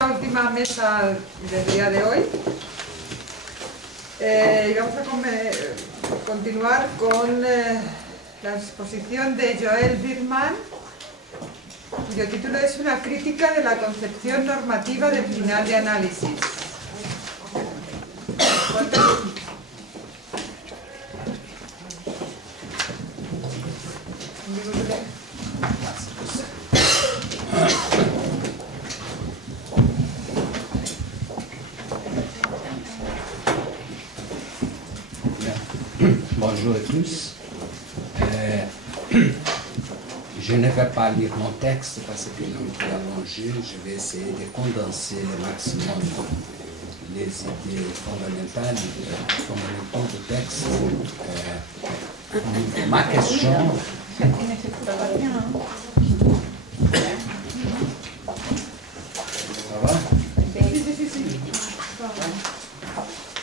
La última mesa del día de hoy y vamos a continuar con la exposición de Joel Birman, cuyo título es Una crítica de la concepción normativa del final de análisis. Bonjour à tous. Je ne vais pas lire mon texte parce qu'il est un peu allongé. Je vais essayer de condenser le maximum les idées fondamentales du texte. Ma question... Ça va?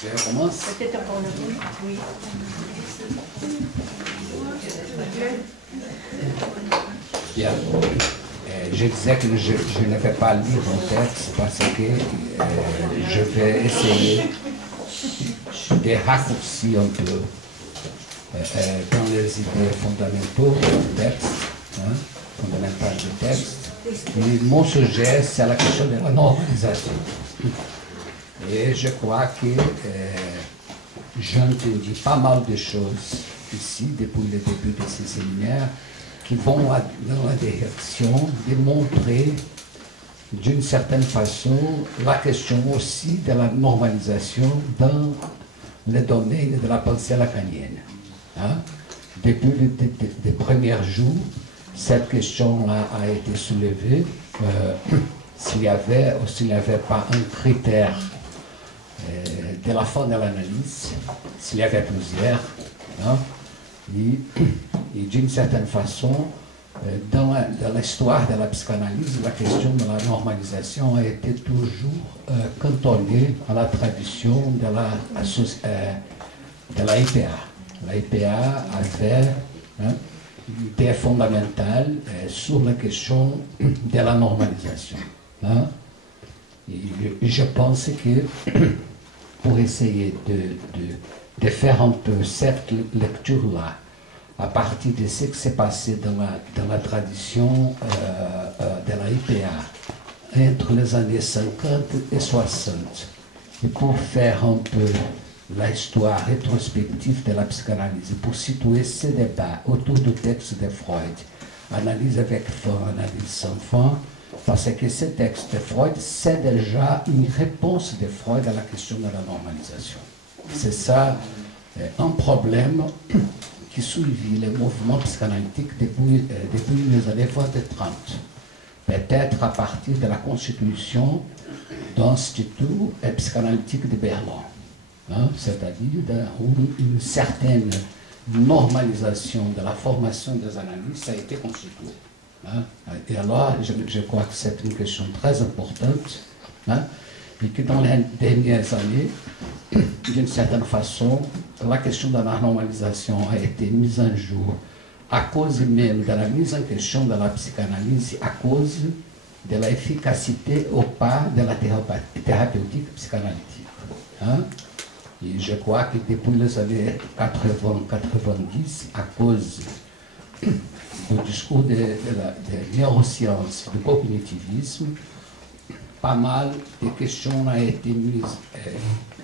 Je recommence? Peut-être encore le oui. Bien. Je disais que je ne vais pas lire mon texte parce que je vais essayer de raccourcir un peu dans les idées fondamentales du texte, fondamentales du texte. Et mon sujet, c'est la question de la normalisation. Et je crois que j'ai entendu pas mal de choses ici, depuis le début de ces séminaires, qui vont dans la direction de montrer, d'une certaine façon, la question aussi de la normalisation dans le domaine de la pensée lacanienne. Depuis les premiers jours, cette question-là a été soulevée, s'il n'y avait ou s'il n'y avait pas un critère de la fin de l'analyse, s'il y avait plusieurs, et d'une certaine façon, dans l'histoire de la psychanalyse, la question de la normalisation a été toujours cantonnée à la tradition de la IPA. La IPA avait une idée fondamentale sur la question de la normalisation. Et je pense que pour essayer de faire un peu cette lecture-là, à partir de ce qui s'est passé dans la tradition de la IPA, entre les années 50 et 60, et pour faire un peu l'histoire rétrospective de la psychanalyse, pour situer ces débats autour du texte de Freud, analyse avec fin, analyse sans fin, parce que ce texte de Freud, c'est déjà une réponse de Freud à la question de la normalisation. C'est ça un problème qui suivit le mouvement psychanalytique depuis les années 20 et 30. Peut-être à partir de la constitution d'Institut psychanalytique de Berlin, c'est-à-dire une certaine normalisation de la formation des analystes a été constituée. Et alors, je crois que c'est une question très importante, et que dans les dernières années, d'une certaine façon, la question de la normalisation a été mise en jour à cause même de la mise en question de la psychanalyse, à cause de l'efficacité ou pas de la thérapeutique psychanalytique. Et je crois que depuis les années 80-90, à cause du discours de neurosciences, du cognitivisme, pas mal de questions ont été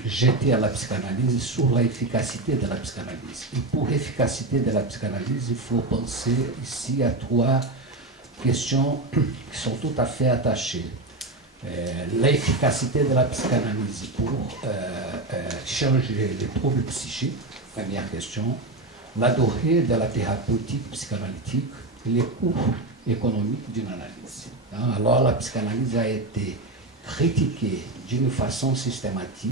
jetées à la psychanalyse sur l'efficacité de la psychanalyse. Et pour l'efficacité de la psychanalyse, il faut penser ici à trois questions qui sont tout à fait attachées. L'efficacité de la psychanalyse pour changer les troubles psychiques, première question. La durée de la thérapeutique psychanalytique et les coûts économiques d'une analyse. Alors la psychanalyse a été critiquée d'une façon systématique,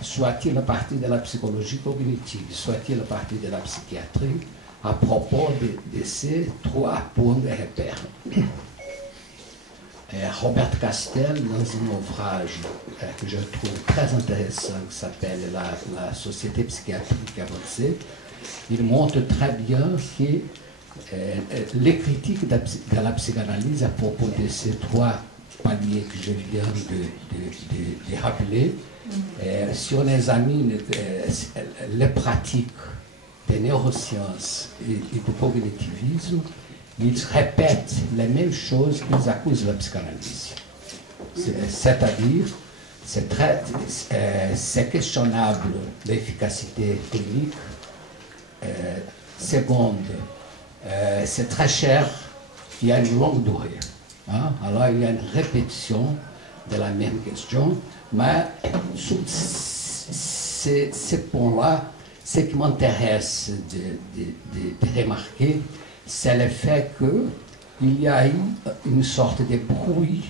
soit-il à partir de la psychologie cognitive, soit-il à partir de la psychiatrie, à propos de ces trois points de repère. Robert Castel, dans un ouvrage que je trouve très intéressant, qui s'appelle La Société psychiatrique avancée, il montre très bien que les critiques de la psychanalyse à propos de ces trois paliers que je viens de rappeler, si on examine les pratiques des neurosciences et du cognitivisme, ils répètent les mêmes choses qu'ils accusent la psychanalyse. C'est-à-dire, c'est questionnable l'efficacité clinique. Seconde, c'est très cher, il y a une longue durée. Hein? Alors il y a une répétition de la même question, mais sur ces points-là, ce qui m'intéresse de remarquer, c'est le fait qu'il y a eu une sorte de bruit,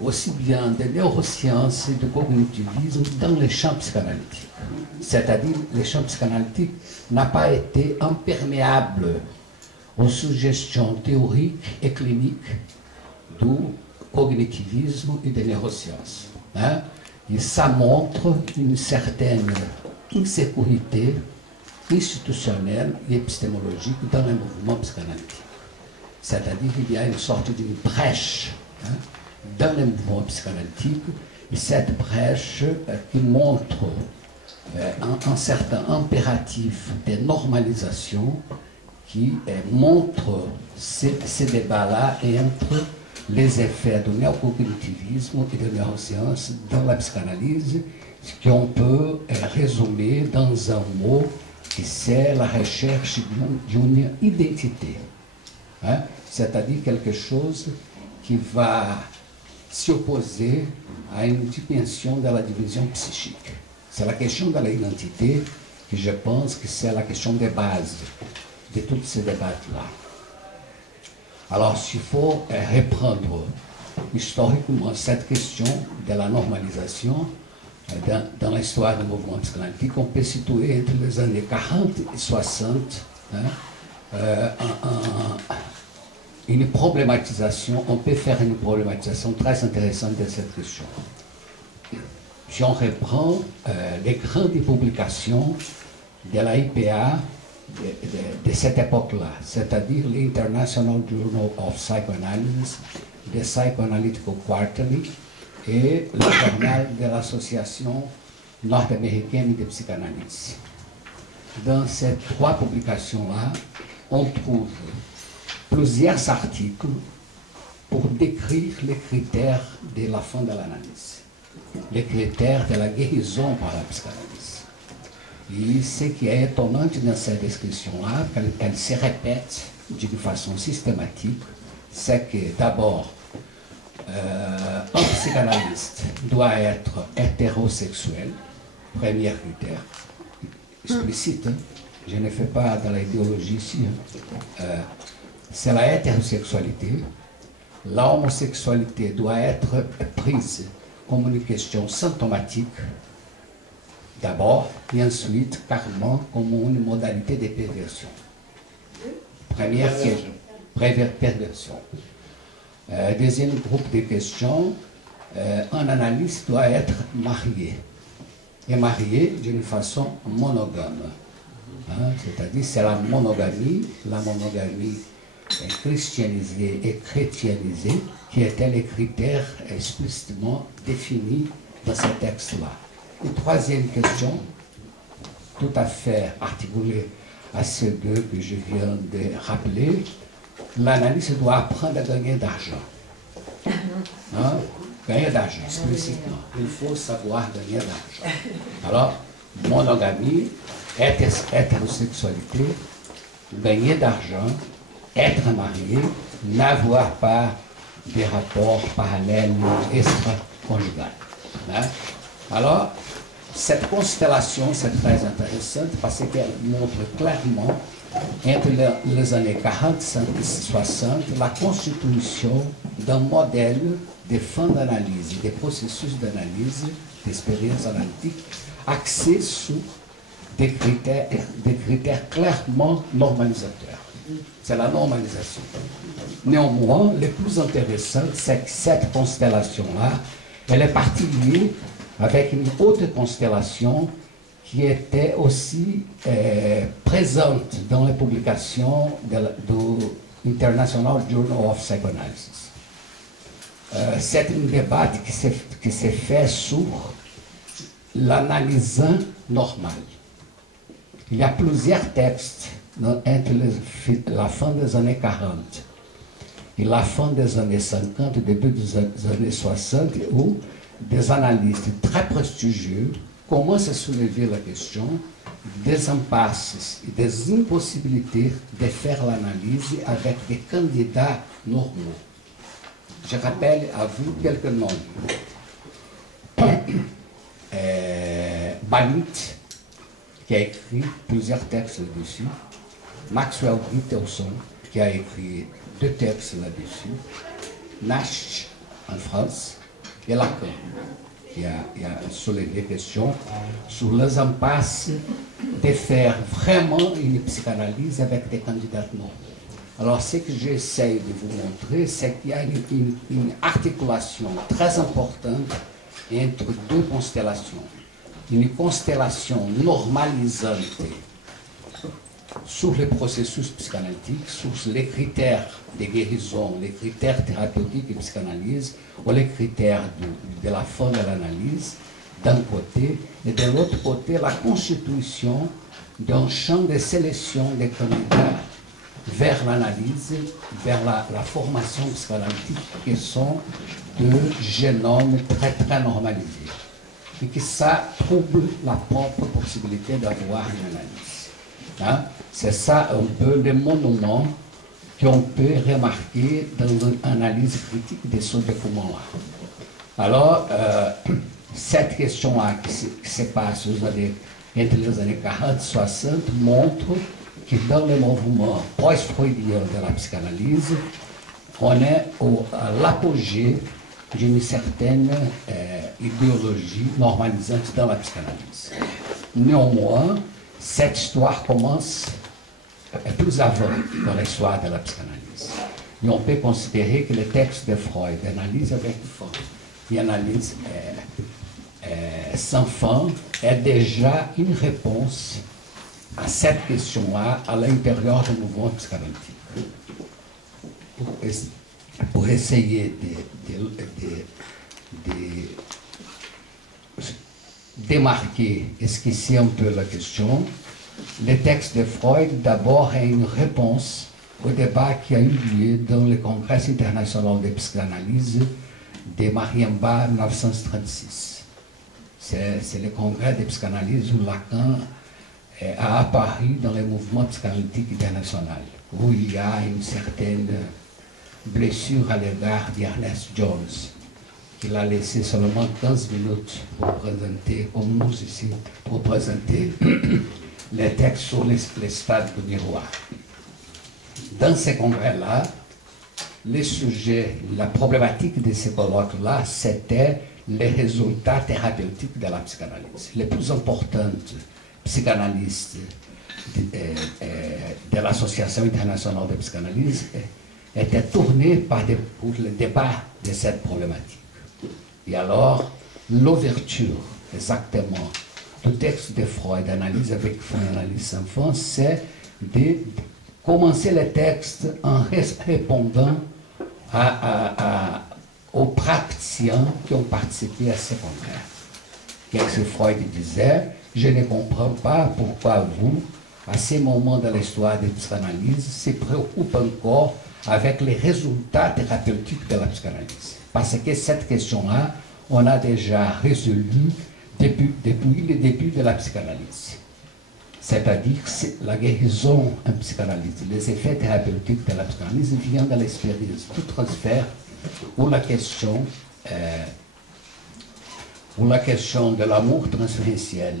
aussi bien de neurosciences et de cognitivisme dans les champs psychanalytiques. C'est-à-dire, les champs psychanalytiques n'ont pas été imperméables aux suggestions théoriques et cliniques du cognitivisme et des neurosciences. Hein? Et ça montre une certaine insécurité institutionnelle et épistémologique dans le mouvement psychanalytique. C'est-à-dire qu'il y a une sorte de brèche, hein, dans le mouvement psychanalytique, et cette brèche qui montre un certain impératif de normalisation qui montre ces débats-là entre les effets du néocognitivisme et de neurosciences dans la psychanalyse, ce qu'on peut résumer dans un mot qui c'est la recherche d'une identité. Hein? C'est-à-dire quelque chose qui va s'opposer à une dimension de la division psychique. C'est la question de l'identité que je pense que c'est la question de base de tous ces débats-là. Alors, s'il faut reprendre historiquement cette question de la normalisation dans l'histoire du mouvement psychanalytique, on peut situer entre les années 40 et 60 une problématisation, on peut faire une problématisation très intéressante de cette question. Si on reprend les grandes publications de la IPA de cette époque-là, c'est-à-dire l'International Journal of Psychoanalysis, the Psychoanalytical Quarterly et le journal de l'Association nord-américaine de psychanalyse. Dans ces trois publications-là, on trouve plusieurs articles pour décrire les critères de la fin de l'analyse, les critères de la guérison par la psychanalyse. Et ce qui est étonnant dans cette description-là, qu'elle se répète d'une façon systématique, c'est que d'abord, un psychanalyste doit être hétérosexuel, premier critère, explicite, hein? Je ne fais pas dans l'idéologie ici, hein? C'est la hétérosexualité. La homosexualité doit être prise comme une question symptomatique, d'abord, et ensuite, carrément, comme une modalité de perversion. Première question, perversion. Deuxième groupe de questions, un analyste doit être marié, et marié d'une façon monogame. Hein? C'est-à-dire, c'est la monogamie christianisée et chrétianisée qui étaient les critères explicitement définis dans ce texte-là. Une troisième question, tout à fait articulée à ces deux que je viens de rappeler, l'analyste doit apprendre à gagner d'argent. Hein? Gagner d'argent, explicitement. Il faut savoir gagner d'argent. Alors, monogamie, hétérosexualité, gagner d'argent, être marié, n'avoir pas des rapports parallèles extra-conjugaux. Hein? Alors, cette constellation, c'est très intéressante parce qu'elle montre clairement, entre les années 40 et 60, la constitution d'un modèle de fin d'analyse, des processus d'analyse, d'expérience analytique, axé sur des critères clairement normalisateurs. C'est la normalisation. Néanmoins, le plus intéressant, c'est que cette constellation-là, elle est partie liée avec une autre constellation qui était aussi présente dans les publications du International Journal of Psychoanalysis. c'est un débat qui s'est fait sur l'analyse normale. Il y a plusieurs textes entre la fin des années 40 et la fin des années 50, début des années 60, où des analystes très prestigieux commencent à soulever la question des impasses et des impossibilités de faire l'analyse avec des candidats normaux. Je rappelle à vous quelques noms. Banit, qui a écrit plusieurs textes là-dessus. Maxwell Peterson, qui a écrit 2 textes là-dessus. Nash, en France, et Lacan, qui a soulevé des questions sur les impasses de faire vraiment une psychanalyse avec des candidats normaux. Alors, ce que j'essaie de vous montrer, c'est qu'il y a une articulation très importante entre 2 constellations. Une constellation normalisante sur les processus psychanalytiques, sur les critères de guérison, les critères thérapeutiques et psychanalyse, ou les critères de la fin de l'analyse, d'un côté, et de l'autre côté, la constitution d'un champ de sélection des candidats vers l'analyse, vers la formation psychanalytique, qui sont de génomes très très normalisés. Et que ça trouble la propre possibilité d'avoir une analyse. Hein? C'est ça un peu le monument qu'on peut remarquer dans une analyse critique de ce document-là. Alors, cette question-là qui se passe entre les années 40 et 60 montre que dans le mouvement post-freudien de la psychanalyse, on est à l'apogée d'une certaine idéologie normalisante dans la psychanalyse. Néanmoins, cette histoire commence plus avant dans l'histoire de la psychanalyse. Et on peut considérer que les textes de Freud, analyse avec fin, et analyse sans fin, est déjà une réponse à cette question-là à l'intérieur du mouvement psychanalytique. Pour essayer de démarquer, esquisser un peu la question, le texte de Freud d'abord est une réponse au débat qui a eu lieu dans le Congrès international de psychanalyse de Marienbad 1936. C'est le congrès de psychanalyse où Lacan a apparu dans le mouvement psychanalytique international, où il y a une certaine blessure à l'égard d'Ernest Jones, qu'il a laissé seulement 15 minutes pour présenter, comme nous ici, pour présenter les textes sur les stades du miroir. Dans ces congrès-là, les sujets, la problématique de ces colloques-là, c'était les résultats thérapeutiques de la psychanalyse. Les plus importantes psychanalystes de l'Association internationale de psychanalyse étaient tournés pour le débat de cette problématique. Et alors, l'ouverture, exactement, du texte de Freud, Analyse avec fin, Analyse sans fin, c'est de commencer le texte en répondant aux praticiens qui ont participé à ce congrès. Qu'est-ce que Freud disait? Je ne comprends pas pourquoi vous, à ce moment de l'histoire de la psychanalyse, se préoccupez encore avec les résultats thérapeutiques de la psychanalyse. Parce que cette question-là, on a déjà résolu depuis le début de la psychanalyse. C'est-à-dire que la guérison en psychanalyse, les effets thérapeutiques de la psychanalyse viennent de l'expérience du transfert ou la question de l'amour transférentiel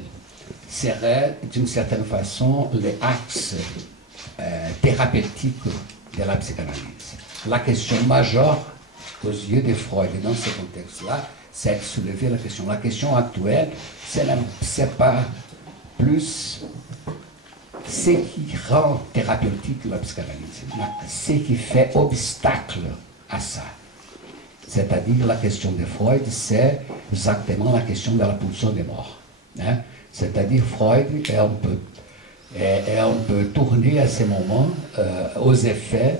serait d'une certaine façon l'axe thérapeutique de la psychanalyse. La question majeure aux yeux de Freud dans ce contexte-là, c'est de soulever la question. La question actuelle, c'est pas plus ce qui rend thérapeutique la psychanalyse, mais ce qui fait obstacle à ça. C'est-à-dire la question de Freud, c'est exactement la question de la pulsion de mort. Hein? C'est-à-dire Freud est un peu tourné à ce moment aux effets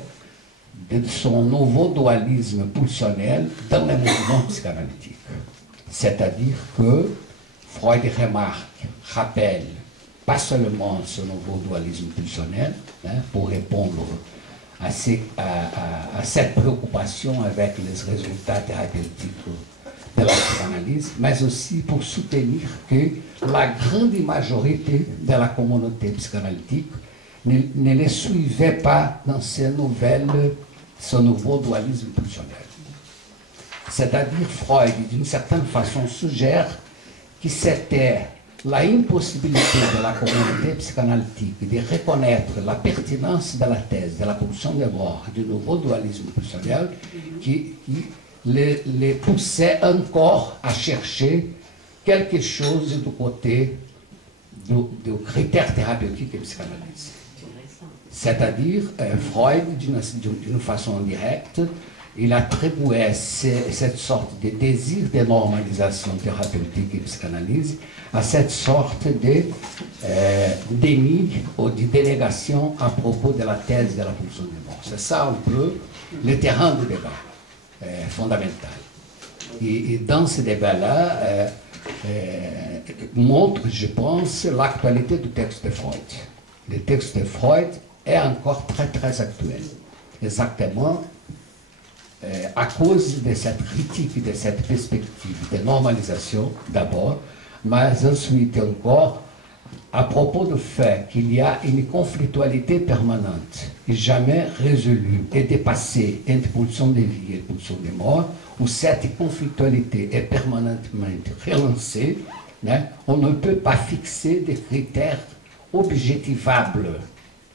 de son nouveau dualisme pulsionnel dans les mouvements psychanalytiques. C'est-à-dire que Freud rappelle pas seulement ce nouveau dualisme pulsionnel, pour répondre à cette préoccupation avec les résultats thérapeutiques de la psychanalyse, mais aussi pour soutenir que la grande majorité de la communauté psychanalytique ne les suivait pas dans ce nouveau dualisme pulsionnel. C'est-à-dire, Freud, d'une certaine façon, suggère que c'était la impossibilité de la communauté psychanalytique de reconnaître la pertinence de la thèse de la pulsion de mort du nouveau dualisme pulsionnel qui les poussait encore à chercher quelque chose du côté du critère thérapeutique et psychanalyse. C'est-à-dire, Freud, d'une façon directe, il attribuait cette sorte de désir de normalisation thérapeutique et psychanalyse à cette sorte de déni ou de délégation à propos de la thèse de la pulsion de mort. C'est ça un peu le terrain du débat fondamental. Et dans ce débat-là, montre, je pense, l'actualité du texte de Freud. Le texte de Freud est encore très très actuel. Exactement à cause de cette critique, de cette perspective de normalisation d'abord, mais ensuite encore à propos du fait qu'il y a une conflictualité permanente et jamais résolue et dépassée entre pulsion de vie et pulsion de mort, où cette conflictualité est permanentement relancée, on ne peut pas fixer des critères objectivables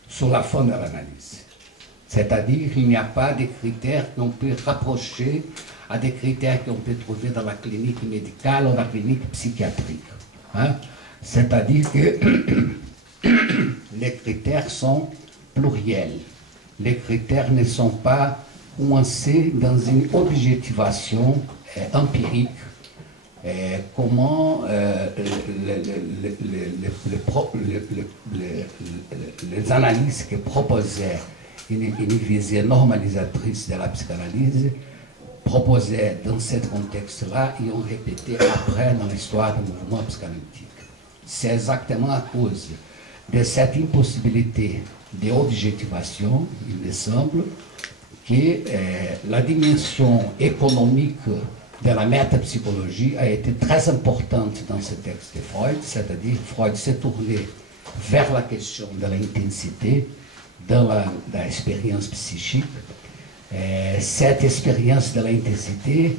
sur la fin de l'analyse. C'est-à-dire qu'il n'y a pas de critères qu'on peut rapprocher à des critères qu'on peut trouver dans la clinique médicale ou dans la clinique psychiatrique. C'est-à-dire que les critères sont pluriels. Les critères ne sont pas coincés dans une objectivation empirique. Comment les analyses que proposaient une visée normalisatrice de la psychanalyse proposaient dans ce contexte-là et ont répété après dans l'histoire du mouvement psychanalytique. C'est exactement à cause de cette impossibilité d'objectivation, il me semble, que la dimension économique de la métapsychologie a été très importante dans ce texte de Freud, c'est-à-dire Freud s'est tourné vers la question de l'intensité dans l'expérience psychique, cette expérience de l'intensité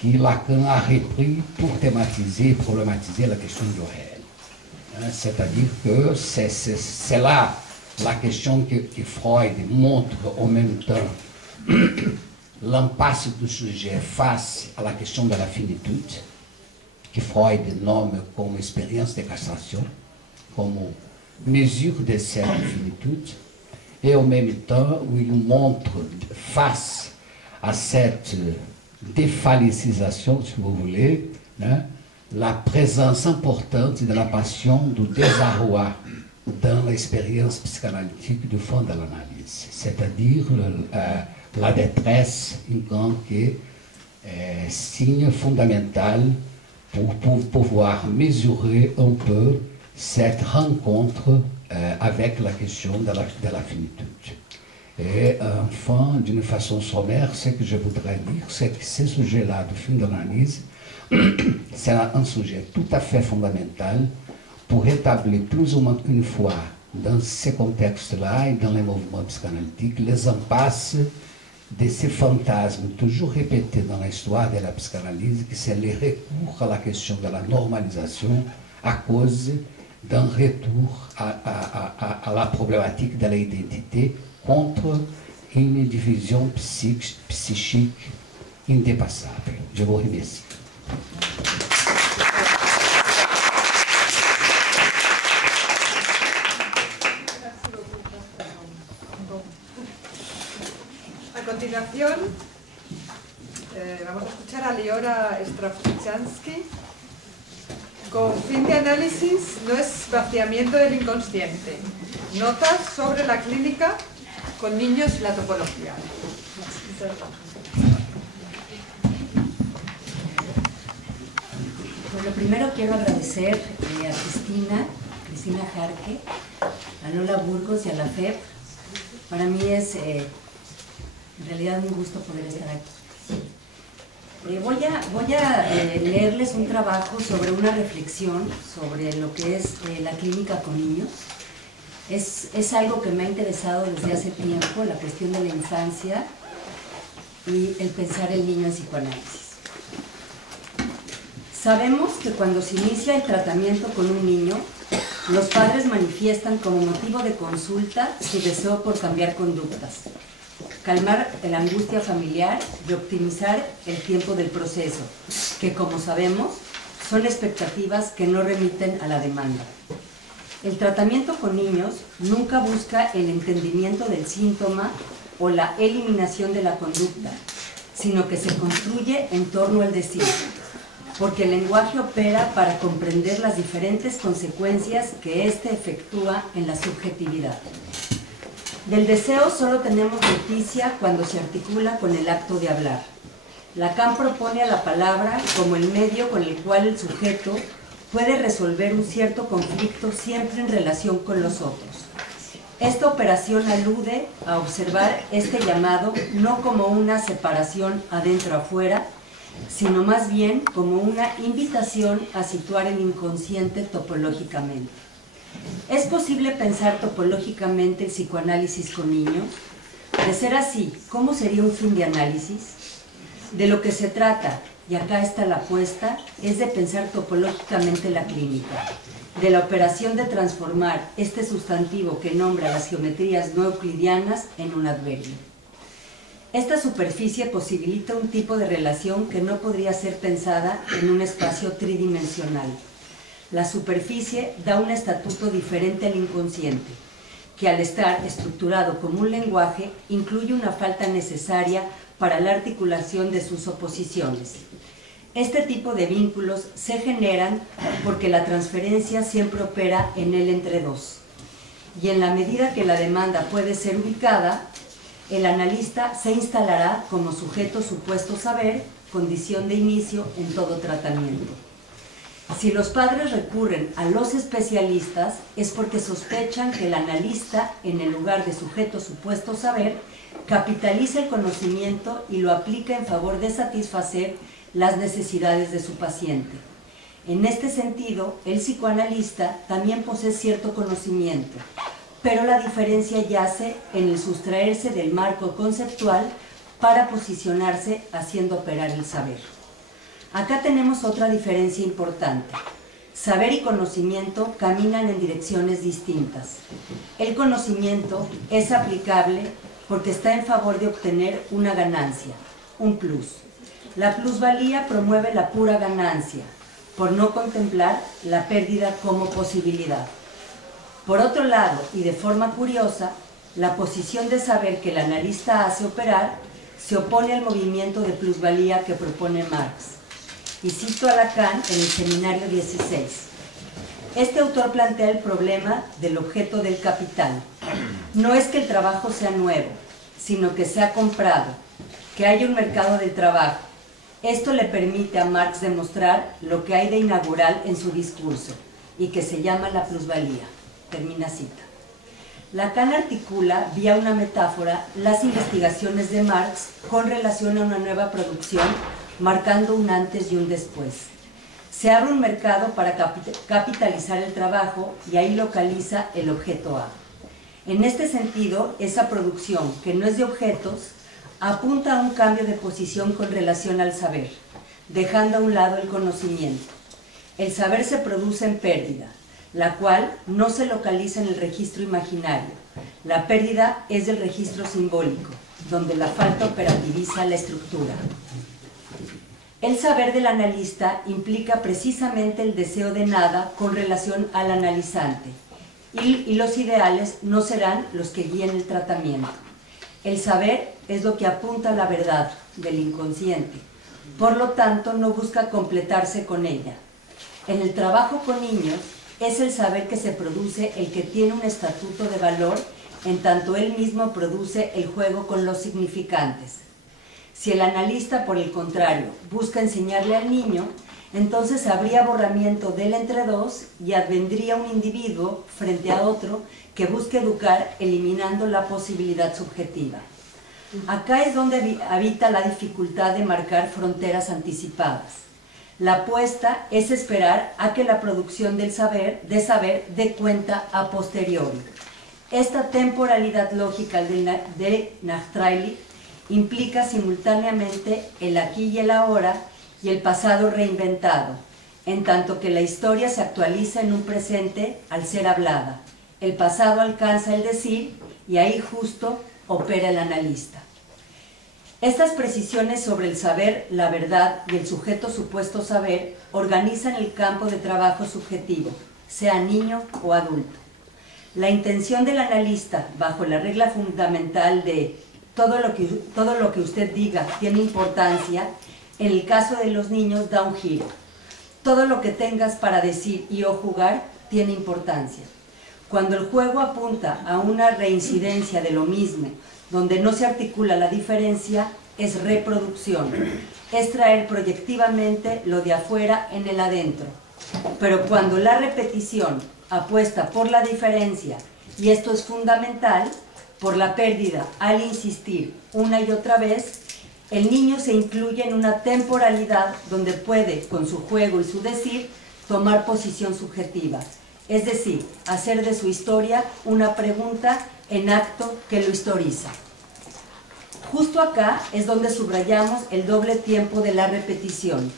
que Lacan a repris pour thématiser et problématiser la question du réel. C'est-à-dire que c'est là la question que Freud montre en même temps l'impasse du sujet face à la question de la finitude, que Freud nomme comme expérience de castration, comme mesure de cette finitude, et en même temps où il montre face à cette déphalicisation, si vous voulez, la présence importante de la passion du désarroi dans l'expérience psychanalytique du fond de l'analyse, c'est-à-dire la détresse en tant que signe fondamental pour pouvoir mesurer un peu cette rencontre avec la question de la finitude. Et enfin, d'une façon sommaire, ce que je voudrais dire, c'est que ce sujet-là du fond de l'analyse, c'est un sujet tout à fait fondamental pour établir plus ou moins une fois dans ces contextes-là et dans les mouvements psychanalytiques les impasses de ces fantasmes toujours répétés dans l'histoire de la psychanalyse, que c'est le recours à la question de la normalisation à cause d'un retour à la problématique de l'identité contre une division psychique indépassable. Je vous remercie. A continuación, vamos a escuchar a Liora Strafchansky con fin de análisis no es vaciamiento del inconsciente. Notas sobre la clínica con niños y la topología. Pues lo primero quiero agradecer a Cristina Jarque, a Lola Burgos y a la FEP. Para mí es en realidad un gusto poder estar aquí. Voy a leerles un trabajo sobre una reflexión sobre lo que es la clínica con niños. Es algo que me ha interesado desde hace tiempo, la cuestión de la infancia y el pensar el niño en psicoanálisis. Sabemos que cuando se inicia el tratamiento con un niño, los padres manifiestan como motivo de consulta su deseo por cambiar conductas, calmar la angustia familiar y optimizar el tiempo del proceso, que como sabemos son expectativas que no remiten a la demanda. El tratamiento con niños nunca busca el entendimiento del síntoma o la eliminación de la conducta, sino que se construye en torno al deseo, porque el lenguaje opera para comprender las diferentes consecuencias que éste efectúa en la subjetividad. Del deseo solo tenemos noticia cuando se articula con el acto de hablar. Lacan propone a la palabra como el medio con el cual el sujeto puede resolver un cierto conflicto siempre en relación con los otros. Esta operación alude a observar este llamado no como una separación adentro-afuera, sino más bien como una invitación a situar el inconsciente topológicamente. ¿Es posible pensar topológicamente el psicoanálisis con niños? De ser así, ¿cómo sería un fin de análisis? De lo que se trata, y acá está la apuesta, es de pensar topológicamente la clínica, de la operación de transformar este sustantivo que nombra las geometrías no euclidianas en un adverbio. Esta superficie posibilita un tipo de relación que no podría ser pensada en un espacio tridimensional. La superficie da un estatuto diferente al inconsciente, que al estar estructurado como un lenguaje, incluye una falta necesaria para la articulación de sus oposiciones. Este tipo de vínculos se generan porque la transferencia siempre opera en el entre dos. Y en la medida que la demanda puede ser ubicada, el analista se instalará como sujeto supuesto saber, condición de inicio en todo tratamiento. Si los padres recurren a los especialistas es porque sospechan que el analista, en el lugar de sujeto supuesto saber, capitaliza el conocimiento y lo aplica en favor de satisfacer las necesidades de su paciente. En este sentido, el psicoanalista también posee cierto conocimiento, pero la diferencia yace en el sustraerse del marco conceptual para posicionarse haciendo operar el saber. Acá tenemos otra diferencia importante. Saber y conocimiento caminan en direcciones distintas. El conocimiento es aplicable porque está en favor de obtener una ganancia, un plus. La plusvalía promueve la pura ganancia, por no contemplar la pérdida como posibilidad. Por otro lado, y de forma curiosa, la posición de saber que el analista hace operar se opone al movimiento de plusvalía que propone Marx. Y cito a Lacan en el Seminario 16. Este autor plantea el problema del objeto del capital. No es que el trabajo sea nuevo, sino que se ha comprado, que haya un mercado del trabajo. Esto le permite a Marx demostrar lo que hay de inaugural en su discurso y que se llama la plusvalía. Termina cita. Lacan articula, vía una metáfora, las investigaciones de Marx con relación a una nueva producción, marcando un antes y un después. Se abre un mercado para capitalizar el trabajo y ahí localiza el objeto A. En este sentido, esa producción, que no es de objetos, apunta a un cambio de posición con relación al saber, dejando a un lado el conocimiento. El saber se produce en pérdida, la cual no se localiza en el registro imaginario. La pérdida es del registro simbólico, donde la falta operativiza la estructura. El saber del analista implica precisamente el deseo de nada con relación al analizante, y los ideales no serán los que guíen el tratamiento. El saber es lo que apunta a la verdad del inconsciente, por lo tanto no busca completarse con ella. En el trabajo con niños es el saber que se produce el que tiene un estatuto de valor, en tanto él mismo produce el juego con los significantes. Si el analista, por el contrario, busca enseñarle al niño, entonces habría borramiento del entre dos y advendría un individuo frente a otro que busque educar eliminando la posibilidad subjetiva. Acá es donde habita la dificultad de marcar fronteras anticipadas. La apuesta es esperar a que la producción de saber dé cuenta a posteriori. Esta temporalidad lógica de Nachtraili implica simultáneamente el aquí y el ahora y el pasado reinventado, en tanto que la historia se actualiza en un presente al ser hablada. El pasado alcanza el decir y ahí justo opera el analista. Estas precisiones sobre el saber, la verdad y el sujeto supuesto saber organizan el campo de trabajo subjetivo, sea niño o adulto. La intención del analista, bajo la regla fundamental de todo lo que usted diga tiene importancia, en el caso de los niños da un giro. Todo lo que tengas para decir y o jugar tiene importancia. Cuando el juego apunta a una reincidencia de lo mismo, donde no se articula la diferencia, es reproducción, es traer proyectivamente lo de afuera en el adentro. Pero cuando la repetición apuesta por la diferencia, y esto es fundamental, por la pérdida al insistir una y otra vez, el niño se incluye en una temporalidad donde puede, con su juego y su decir, tomar posición subjetiva, es decir, hacer de su historia una pregunta en acto que lo historiza. Justo acá es donde subrayamos el doble tiempo de la repetición.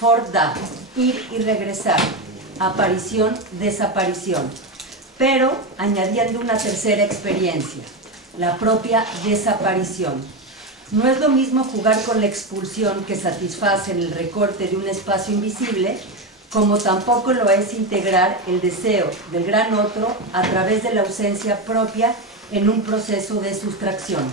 For-da, ir y regresar, aparición, desaparición, pero añadiendo una tercera experiencia, la propia desaparición. No es lo mismo jugar con la expulsión que satisface en el recorte de un espacio invisible, como tampoco lo es integrar el deseo del gran otro a través de la ausencia propia en un proceso de sustracción.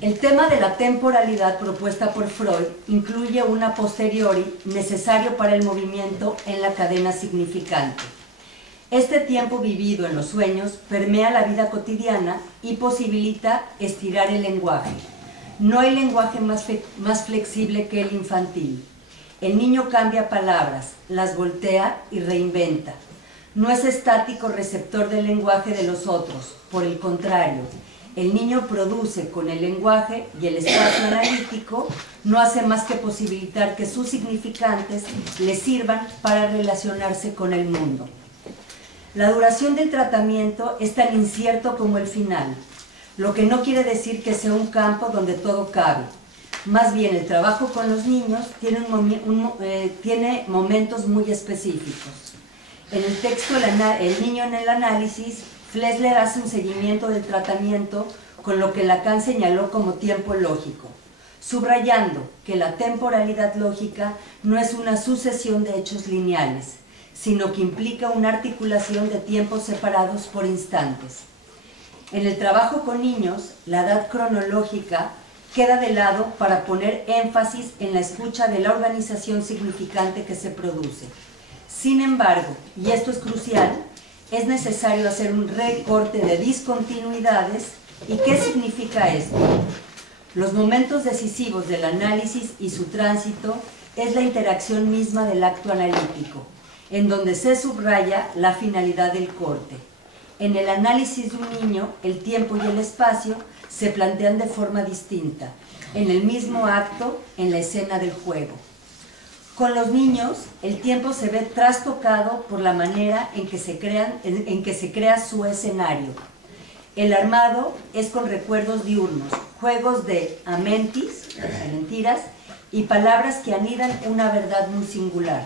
El tema de la temporalidad propuesta por Freud incluye un a posteriori necesario para el movimiento en la cadena significante. Este tiempo vivido en los sueños permea la vida cotidiana y posibilita estirar el lenguaje. No hay lenguaje más flexible que el infantil. El niño cambia palabras, las voltea y reinventa. No es estático receptor del lenguaje de los otros, por el contrario, el niño produce con el lenguaje y el espacio analítico no hace más que posibilitar que sus significantes le sirvan para relacionarse con el mundo. La duración del tratamiento es tan incierto como el final, lo que no quiere decir que sea un campo donde todo cabe. Más bien, el trabajo con los niños tiene momentos muy específicos. En el texto El niño en el análisis, Flesler hace un seguimiento del tratamiento con lo que Lacan señaló como tiempo lógico, subrayando que la temporalidad lógica no es una sucesión de hechos lineales, sino que implica una articulación de tiempos separados por instantes. En el trabajo con niños, la edad cronológica queda de lado para poner énfasis en la escucha de la organización significante que se produce. Sin embargo, y esto es crucial, es necesario hacer un recorte de discontinuidades. ¿Y qué significa esto? Los momentos decisivos del análisis y su tránsito es la interacción misma del acto analítico, en donde se subraya la finalidad del corte. En el análisis de un niño, el tiempo y el espacio se plantean de forma distinta, en el mismo acto, en la escena del juego. Con los niños, el tiempo se ve trastocado por la manera en que se crea su escenario. El armado es con recuerdos diurnos, juegos de amentis, mentiras, y palabras que anidan una verdad muy singular.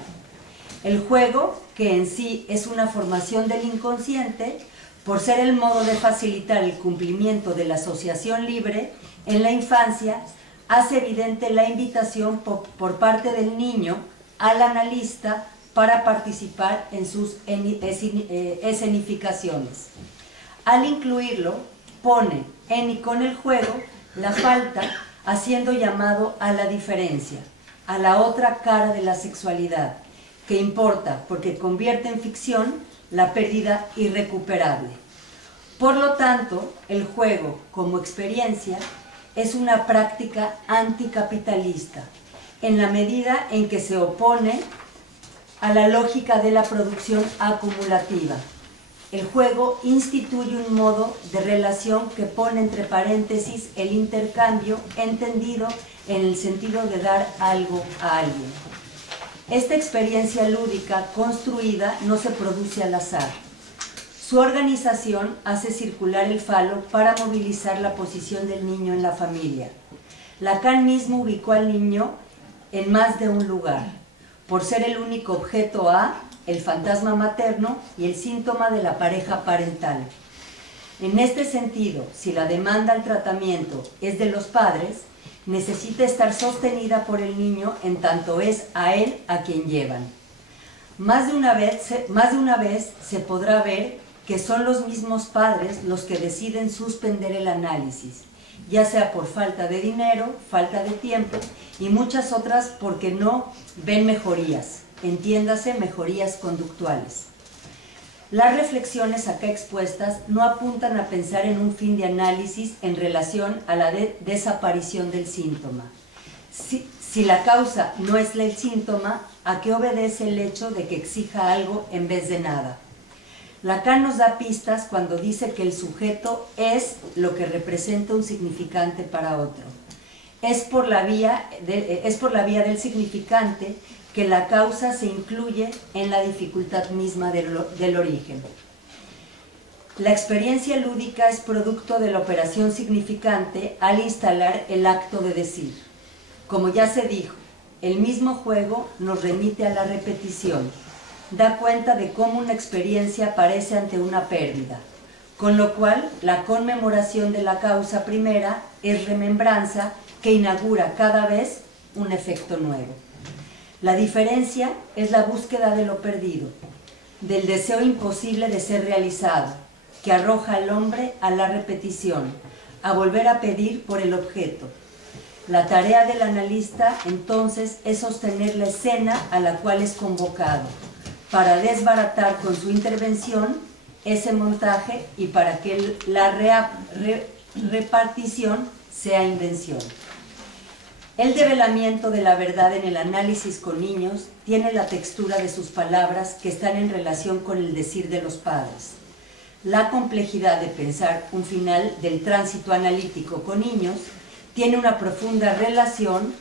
El juego, que en sí es una formación del inconsciente, por ser el modo de facilitar el cumplimiento de la asociación libre, en la infancia, hace evidente la invitación por parte del niño al analista para participar en sus escenificaciones. Al incluirlo, pone en y con el juego la falta, haciendo llamado a la diferencia, a la otra cara de la sexualidad, que importa porque convierte en ficción la pérdida irrecuperable. Por lo tanto, el juego, como experiencia, es una práctica anticapitalista, en la medida en que se opone a la lógica de la producción acumulativa. El juego instituye un modo de relación que pone entre paréntesis el intercambio, entendido en el sentido de dar algo a alguien. Esta experiencia lúdica construida no se produce al azar. Su organización hace circular el falo para movilizar la posición del niño en la familia. Lacan mismo ubicó al niño en más de un lugar, por ser el único objeto a el fantasma materno y el síntoma de la pareja parental. En este sentido, si la demanda al tratamiento es de los padres, necesita estar sostenida por el niño en tanto es a él a quien llevan. Más de una vez se podrá ver que son los mismos padres los que deciden suspender el análisis, ya sea por falta de dinero, falta de tiempo y muchas otras porque no ven mejorías, entiéndase mejorías conductuales. Las reflexiones acá expuestas no apuntan a pensar en un fin de análisis en relación a la desaparición del síntoma. Si la causa no es el síntoma, ¿a qué obedece el hecho de que exija algo en vez de nada? Lacan nos da pistas cuando dice que el sujeto es lo que representa un significante para otro. Es por la vía del significante que la causa se incluye en la dificultad misma del origen. La experiencia lúdica es producto de la operación significante al instalar el acto de decir. Como ya se dijo, el mismo juego nos remite a la repetición, da cuenta de cómo una experiencia aparece ante una pérdida, con lo cual la conmemoración de la causa primera es remembranza que inaugura cada vez un efecto nuevo. La diferencia es la búsqueda de lo perdido, del deseo imposible de ser realizado, que arroja al hombre a la repetición, a volver a pedir por el objeto. La tarea del analista, entonces, es sostener la escena a la cual es convocado, para desbaratar con su intervención ese montaje y para que la repartición sea invención. El develamiento de la verdad en el análisis con niños tiene la textura de sus palabras que están en relación con el decir de los padres. La complejidad de pensar un final del tránsito analítico con niños tiene una profunda relación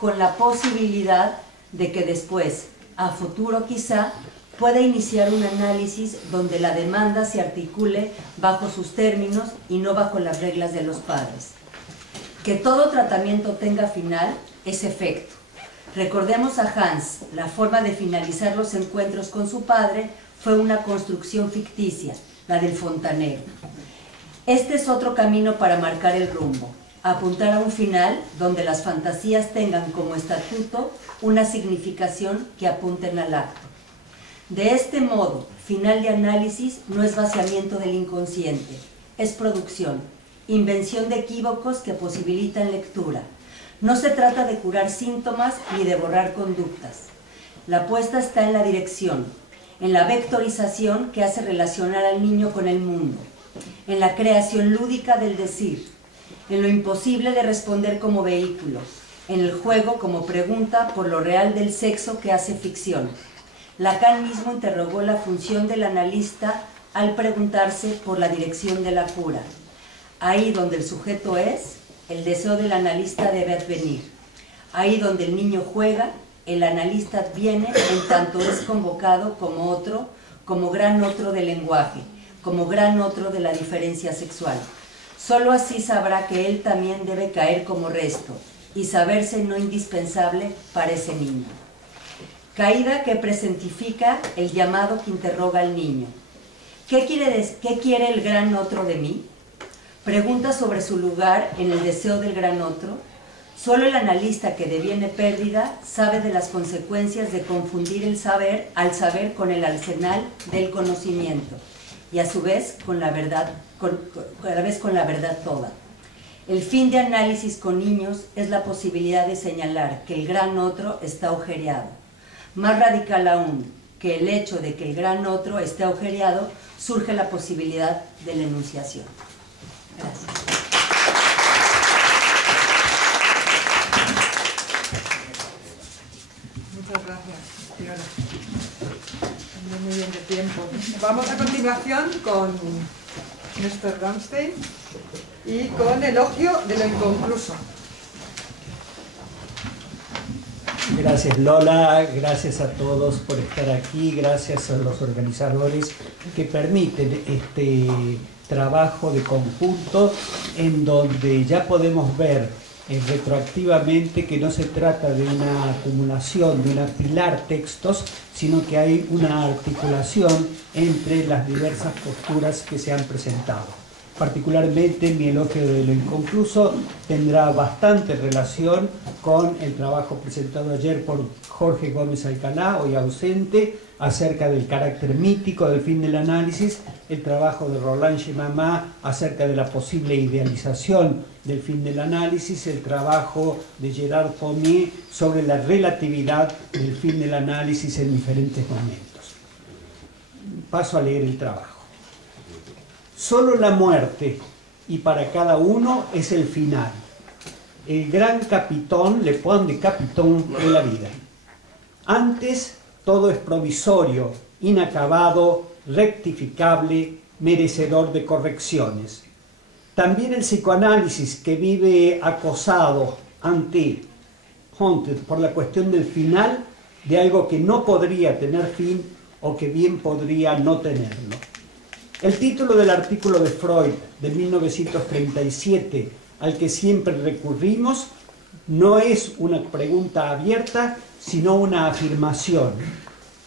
con la posibilidad de que después, a futuro quizá, pueda iniciar un análisis donde la demanda se articule bajo sus términos y no bajo las reglas de los padres. Que todo tratamiento tenga final es efecto. Recordemos a Hans, la forma de finalizar los encuentros con su padre fue una construcción ficticia, la del fontanero. Este es otro camino para marcar el rumbo, apuntar a un final donde las fantasías tengan como estatuto una significación que apunten al acto. De este modo, final de análisis no es vaciamiento del inconsciente, es producción, invención de equívocos que posibilitan lectura. No se trata de curar síntomas ni de borrar conductas. La apuesta está en la dirección, en la vectorización que hace relacionar al niño con el mundo, en la creación lúdica del decir, en lo imposible de responder como vehículo, en el juego como pregunta por lo real del sexo que hace ficción. Lacan mismo interrogó la función del analista al preguntarse por la dirección de la cura. Ahí donde el sujeto es, el deseo del analista debe advenir. Ahí donde el niño juega, el analista adviene en tanto es convocado como otro, como gran otro del lenguaje, como gran otro de la diferencia sexual. Solo así sabrá que él también debe caer como resto y saberse no indispensable para ese niño. Caída que presentifica el llamado que interroga al niño. ¿Qué quiere el gran otro de mí? Pregunta sobre su lugar en el deseo del gran otro. Solo el analista que deviene pérdida sabe de las consecuencias de confundir el saber al saber con el arsenal del conocimiento y a su vez con la verdad, con la verdad toda. El fin de análisis con niños es la posibilidad de señalar que el gran otro está agujereado. Más radical aún, que el hecho de que el gran otro esté agujereado, surge la posibilidad de la enunciación. Gracias. Muchas gracias, Fiona. Muy bien de tiempo. Vamos a continuación con Néstor Bernstein y con Elogio de lo inconcluso. Gracias Lola, gracias a todos por estar aquí, gracias a los organizadores que permiten este trabajo de conjunto en donde ya podemos ver retroactivamente que no se trata de una acumulación, de un apilar textos, sino que hay una articulación entre las diversas posturas que se han presentado. Particularmente mi elogio de lo inconcluso tendrá bastante relación con el trabajo presentado ayer por Jorge Gómez Alcalá, hoy ausente, acerca del carácter mítico del fin del análisis, el trabajo de Roland Chemamá acerca de la posible idealización del fin del análisis, el trabajo de Gerard Pommier sobre la relatividad del fin del análisis en diferentes momentos. Paso a leer el trabajo. Solo la muerte, y para cada uno, es el final. El gran capitón, le point de capitón de la vida. Antes, todo es provisorio, inacabado, rectificable, merecedor de correcciones. También el psicoanálisis, que vive acosado, haunted, por la cuestión del final, de algo que no podría tener fin o que bien podría no tenerlo. El título del artículo de Freud de 1937, al que siempre recurrimos, no es una pregunta abierta, sino una afirmación.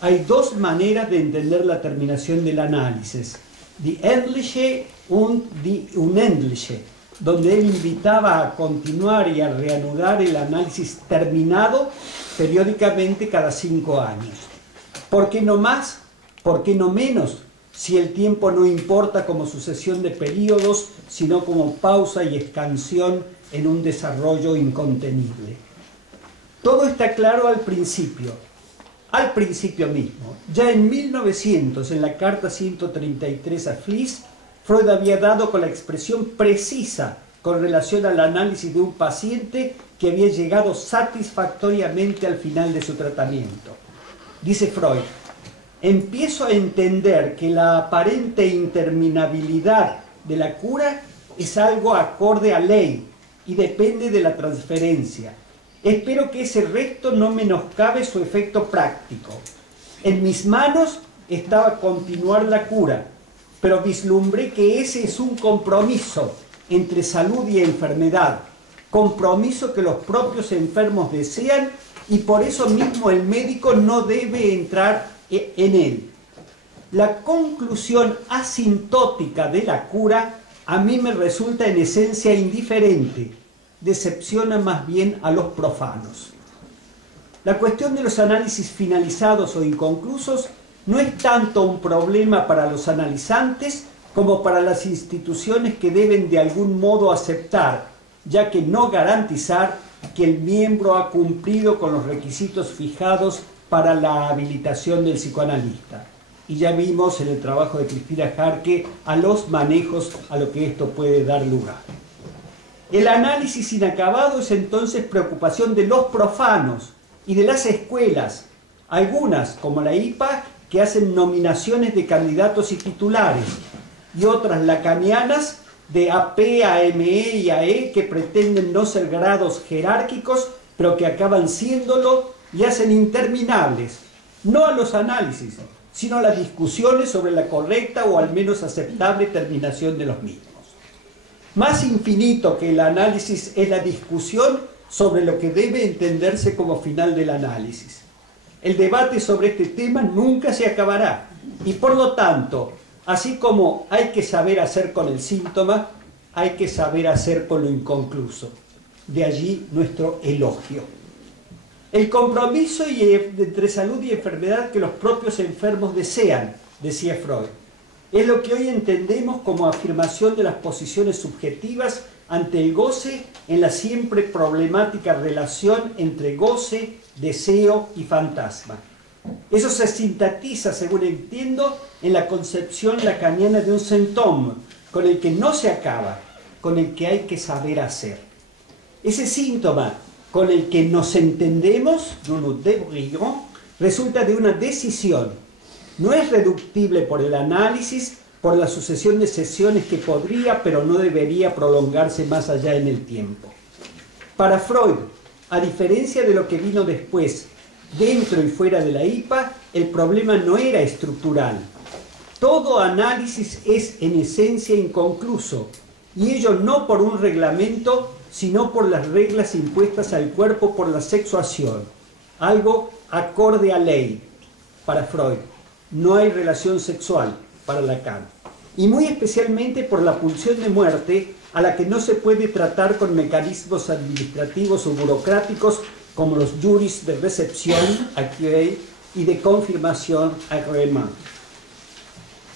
Hay dos maneras de entender la terminación del análisis: die Endliche und die Unendliche, donde él invitaba a continuar y a reanudar el análisis terminado periódicamente cada 5 años. ¿Por qué no más? ¿Por qué no menos? Si el tiempo no importa como sucesión de períodos, sino como pausa y expansión en un desarrollo incontenible. Todo está claro al principio mismo. Ya en 1900, en la carta 133 a Fliess, Freud había dado con la expresión precisa con relación al análisis de un paciente que había llegado satisfactoriamente al final de su tratamiento. Dice Freud: empiezo a entender que la aparente interminabilidad de la cura es algo acorde a ley y depende de la transferencia. Espero que ese resto no menoscabe su efecto práctico. En mis manos estaba continuar la cura, pero vislumbré que ese es un compromiso entre salud y enfermedad, compromiso que los propios enfermos desean y por eso mismo el médico no debe entrar en él. La conclusión asintótica de la cura a mí me resulta en esencia indiferente, decepciona más bien a los profanos. La cuestión de los análisis finalizados o inconclusos no es tanto un problema para los analizantes como para las instituciones que deben de algún modo aceptar, ya que no garantizar que el miembro ha cumplido con los requisitos fijados para la habilitación del psicoanalista. Y ya vimos en el trabajo de Cristina Jarque a los manejos a lo que esto puede dar lugar. El análisis inacabado es entonces preocupación de los profanos y de las escuelas, algunas, como la IPA, que hacen nominaciones de candidatos y titulares, y otras lacanianas de AP, AME y AE, que pretenden no ser grados jerárquicos, pero que acaban siéndolo y hacen interminables, no a los análisis, sino a las discusiones sobre la correcta o al menos aceptable terminación de los mismos. Más infinito que el análisis es la discusión sobre lo que debe entenderse como final del análisis. El debate sobre este tema nunca se acabará y por lo tanto, así como hay que saber hacer con el síntoma, hay que saber hacer con lo inconcluso. De allí nuestro elogio. El compromiso entre salud y enfermedad que los propios enfermos desean, decía Freud, es lo que hoy entendemos como afirmación de las posiciones subjetivas ante el goce en la siempre problemática relación entre goce, deseo y fantasma. Eso se sintetiza, según entiendo, en la concepción lacaniana de un symptôme, con el que no se acaba, con el que hay que saber hacer. Ese síntoma, con el que nos entendemos, nous nous débrouillons, resulta de una decisión. No es reductible por el análisis, por la sucesión de sesiones que podría, pero no debería prolongarse más allá en el tiempo. Para Freud, a diferencia de lo que vino después, dentro y fuera de la IPA, el problema no era estructural. Todo análisis es en esencia inconcluso, y ello no por un reglamento, sino por las reglas impuestas al cuerpo por la sexuación, algo acorde a ley. Para Freud, no hay relación sexual para Lacan, y muy especialmente por la pulsión de muerte a la que no se puede tratar con mecanismos administrativos o burocráticos como los juris de recepción, accueil, y de confirmación, agrément.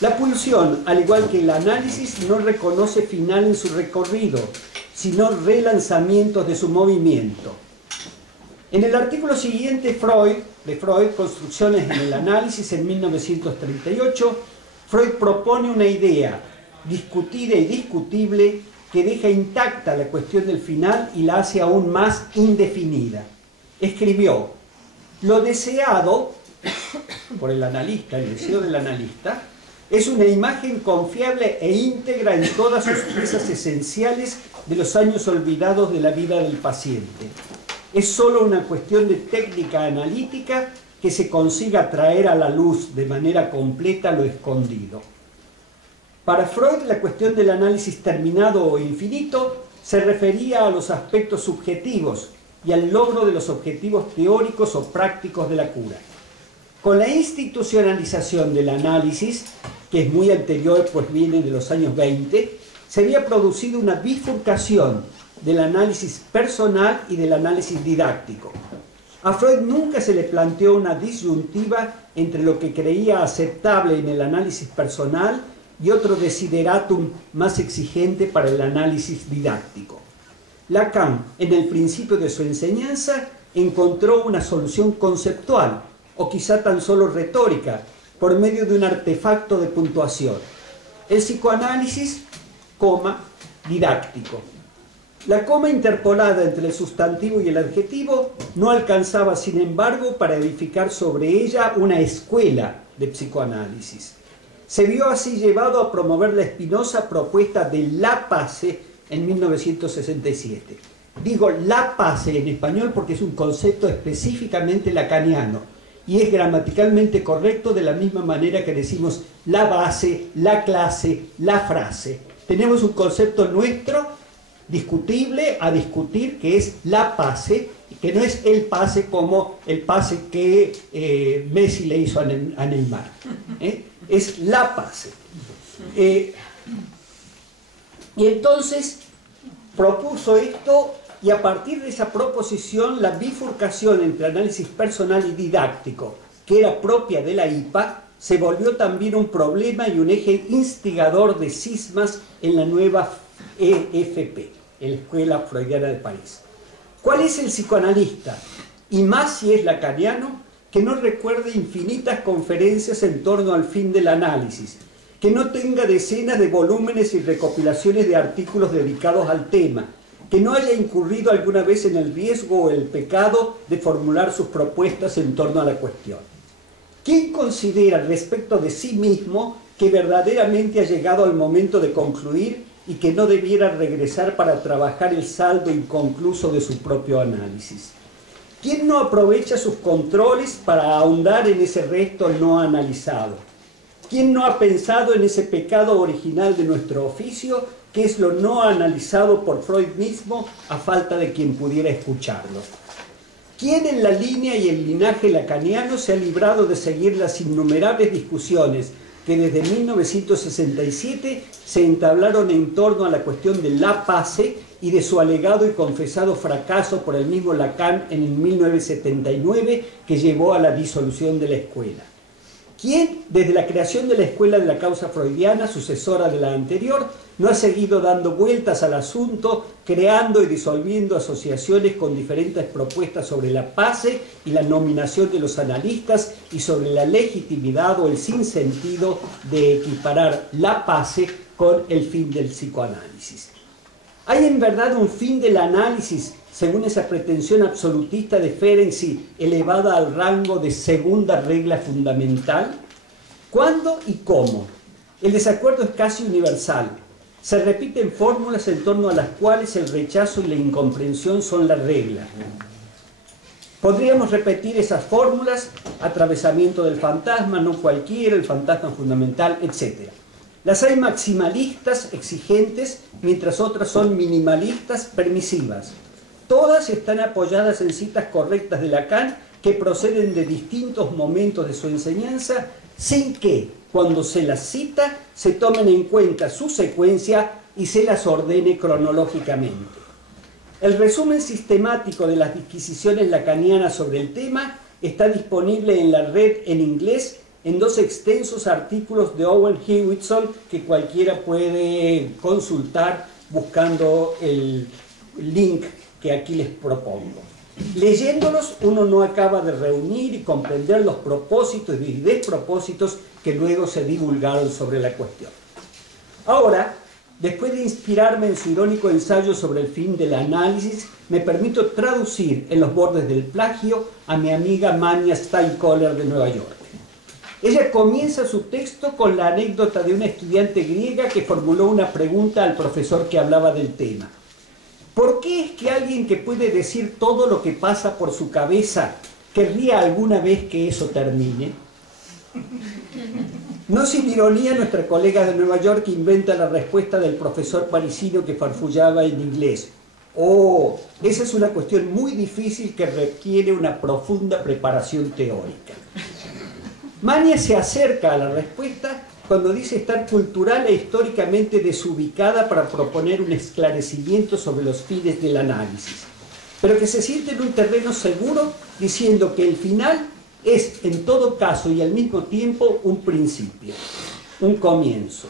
La pulsión, al igual que el análisis, no reconoce final en su recorrido, sino relanzamientos de su movimiento. En el artículo siguiente, de Freud, Construcciones en el análisis, en 1938, Freud propone una idea discutida y discutible que deja intacta la cuestión del final y la hace aún más indefinida. Escribió: lo deseado por el analista, el deseo del analista, es una imagen confiable e íntegra en todas sus piezas esenciales de los años olvidados de la vida del paciente. Es solo una cuestión de técnica analítica que se consiga traer a la luz de manera completa lo escondido. Para Freud, la cuestión del análisis terminado o infinito se refería a los aspectos subjetivos y al logro de los objetivos teóricos o prácticos de la cura. Con la institucionalización del análisis, que es muy anterior, pues viene de los años 20, se había producido una bifurcación del análisis personal y del análisis didáctico. A Freud nunca se le planteó una disyuntiva entre lo que creía aceptable en el análisis personal y otro desideratum más exigente para el análisis didáctico. Lacan, en el principio de su enseñanza, encontró una solución conceptual, o quizá tan solo retórica, por medio de un artefacto de puntuación: el psicoanálisis, coma, didáctico. La coma interpolada entre el sustantivo y el adjetivo no alcanzaba, sin embargo, para edificar sobre ella una escuela de psicoanálisis. Se vio así llevado a promover la espinosa propuesta de la pase en 1967. Digo la pase en español porque es un concepto específicamente lacaniano y es gramaticalmente correcto de la misma manera que decimos la base, la clase, la frase. Tenemos un concepto nuestro discutible a discutir, que es la pase, que no es el pase como el pase que Messi le hizo a Neymar. Es la pase. Y entonces propuso esto, y a partir de esa proposición, la bifurcación entre análisis personal y didáctico, que era propia de la IPA, se volvió también un problema y un eje instigador de cismas en la nueva EFP, en la Escuela Freudiana de París. ¿Cuál es el psicoanalista? Y más si es lacaniano, que no recuerde infinitas conferencias en torno al fin del análisis, que no tenga decenas de volúmenes y recopilaciones de artículos dedicados al tema, que no haya incurrido alguna vez en el riesgo o el pecado de formular sus propuestas en torno a la cuestión. ¿Quién considera respecto de sí mismo que verdaderamente ha llegado al momento de concluir y que no debiera regresar para trabajar el saldo inconcluso de su propio análisis? ¿Quién no aprovecha sus controles para ahondar en ese resto no analizado? ¿Quién no ha pensado en ese pecado original de nuestro oficio, que es lo no analizado por Freud mismo a falta de quien pudiera escucharlo? ¿Quién en la línea y el linaje lacaniano se ha librado de seguir las innumerables discusiones que desde 1967 se entablaron en torno a la cuestión de la pase y de su alegado y confesado fracaso por el mismo Lacan en 1979, que llevó a la disolución de la escuela? ¿Quién, desde la creación de la Escuela de la Causa Freudiana, sucesora de la anterior, no ha seguido dando vueltas al asunto, creando y disolviendo asociaciones con diferentes propuestas sobre la pase y la nominación de los analistas y sobre la legitimidad o el sinsentido de equiparar la pase con el fin del psicoanálisis? ¿Hay en verdad un fin del análisis según esa pretensión absolutista de Ferenczi elevada al rango de segunda regla fundamental? ¿Cuándo y cómo? El desacuerdo es casi universal. Se repiten fórmulas en torno a las cuales el rechazo y la incomprensión son la regla. Podríamos repetir esas fórmulas: atravesamiento del fantasma, no cualquiera, el fantasma fundamental, etc. Las hay maximalistas, exigentes, mientras otras son minimalistas, permisivas. Todas están apoyadas en citas correctas de Lacan que proceden de distintos momentos de su enseñanza, sin que, cuando se las cita, se tomen en cuenta su secuencia y se las ordene cronológicamente. El resumen sistemático de las disquisiciones lacanianas sobre el tema está disponible en la red en inglés en 2 extensos artículos de Owen Hewitson que cualquiera puede consultar buscando el link que aquí les propongo. Leyéndolos, uno no acaba de reunir y comprender los propósitos y despropósitos que luego se divulgaron sobre la cuestión. Ahora, después de inspirarme en su irónico ensayo sobre el fin del análisis, me permito traducir En los bordes del plagio a mi amiga Mania Steinkoller de Nueva York. Ella comienza su texto con la anécdota de una estudiante griega que formuló una pregunta al profesor que hablaba del tema. ¿Por qué es que alguien que puede decir todo lo que pasa por su cabeza querría alguna vez que eso termine? No sin ironía, nuestra colega de Nueva York inventa la respuesta del profesor parisino que farfullaba en inglés. Oh, esa es una cuestión muy difícil que requiere una profunda preparación teórica. Mania se acerca a la respuesta cuando dice estar cultural e históricamente desubicada para proponer un esclarecimiento sobre los fines del análisis, pero que se siente en un terreno seguro diciendo que el final es en todo caso y al mismo tiempo un principio, un comienzo.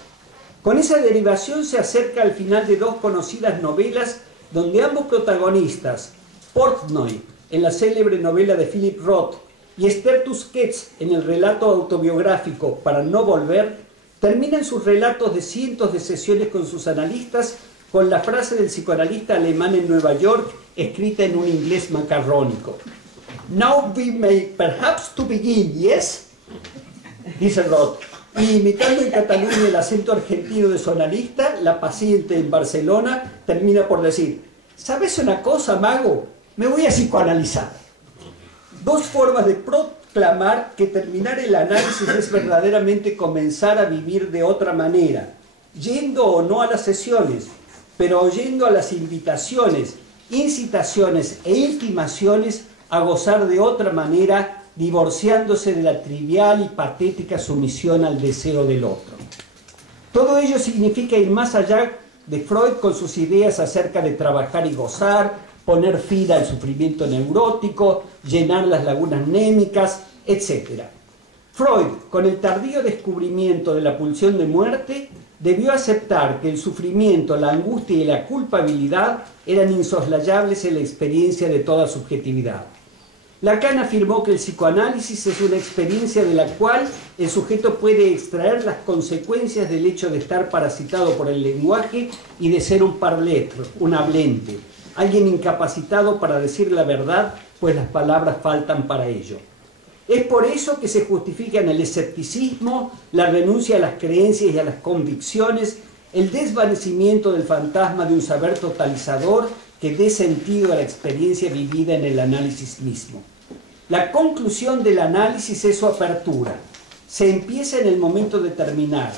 Con esa derivación se acerca al final de 2 conocidas novelas donde ambos protagonistas, Portnoy en la célebre novela de Philip Roth y Esther Tusquets en el relato autobiográfico Para no volver, terminan sus relatos de cientos de sesiones con sus analistas con la frase del psicoanalista alemán en Nueva York escrita en un inglés macarrónico. Now we may perhaps to begin, yes? Dice Roth. Y imitando en Cataluña el acento argentino de su analista, la paciente en Barcelona termina por decir: ¿sabes una cosa, mago? Me voy a psicoanalizar. 2 formas de proclamar que terminar el análisis es verdaderamente comenzar a vivir de otra manera, yendo o no a las sesiones, pero oyendo a las invitaciones, incitaciones e intimaciones a gozar de otra manera, divorciándose de la trivial y patética sumisión al deseo del otro. Todo ello significa ir más allá de Freud con sus ideas acerca de trabajar y gozar, poner fin al sufrimiento neurótico, llenar las lagunas némicas, etc. Freud, con el tardío descubrimiento de la pulsión de muerte, debió aceptar que el sufrimiento, la angustia y la culpabilidad eran insoslayables en la experiencia de toda subjetividad. Lacan afirmó que el psicoanálisis es una experiencia de la cual el sujeto puede extraer las consecuencias del hecho de estar parasitado por el lenguaje y de ser un parleur, un hablente, alguien incapacitado para decir la verdad, pues las palabras faltan para ello. Es por eso que se justifican el escepticismo, la renuncia a las creencias y a las convicciones, el desvanecimiento del fantasma de un saber totalizador que dé sentido a la experiencia vivida en el análisis mismo. La conclusión del análisis es su apertura. Se empieza en el momento de terminar.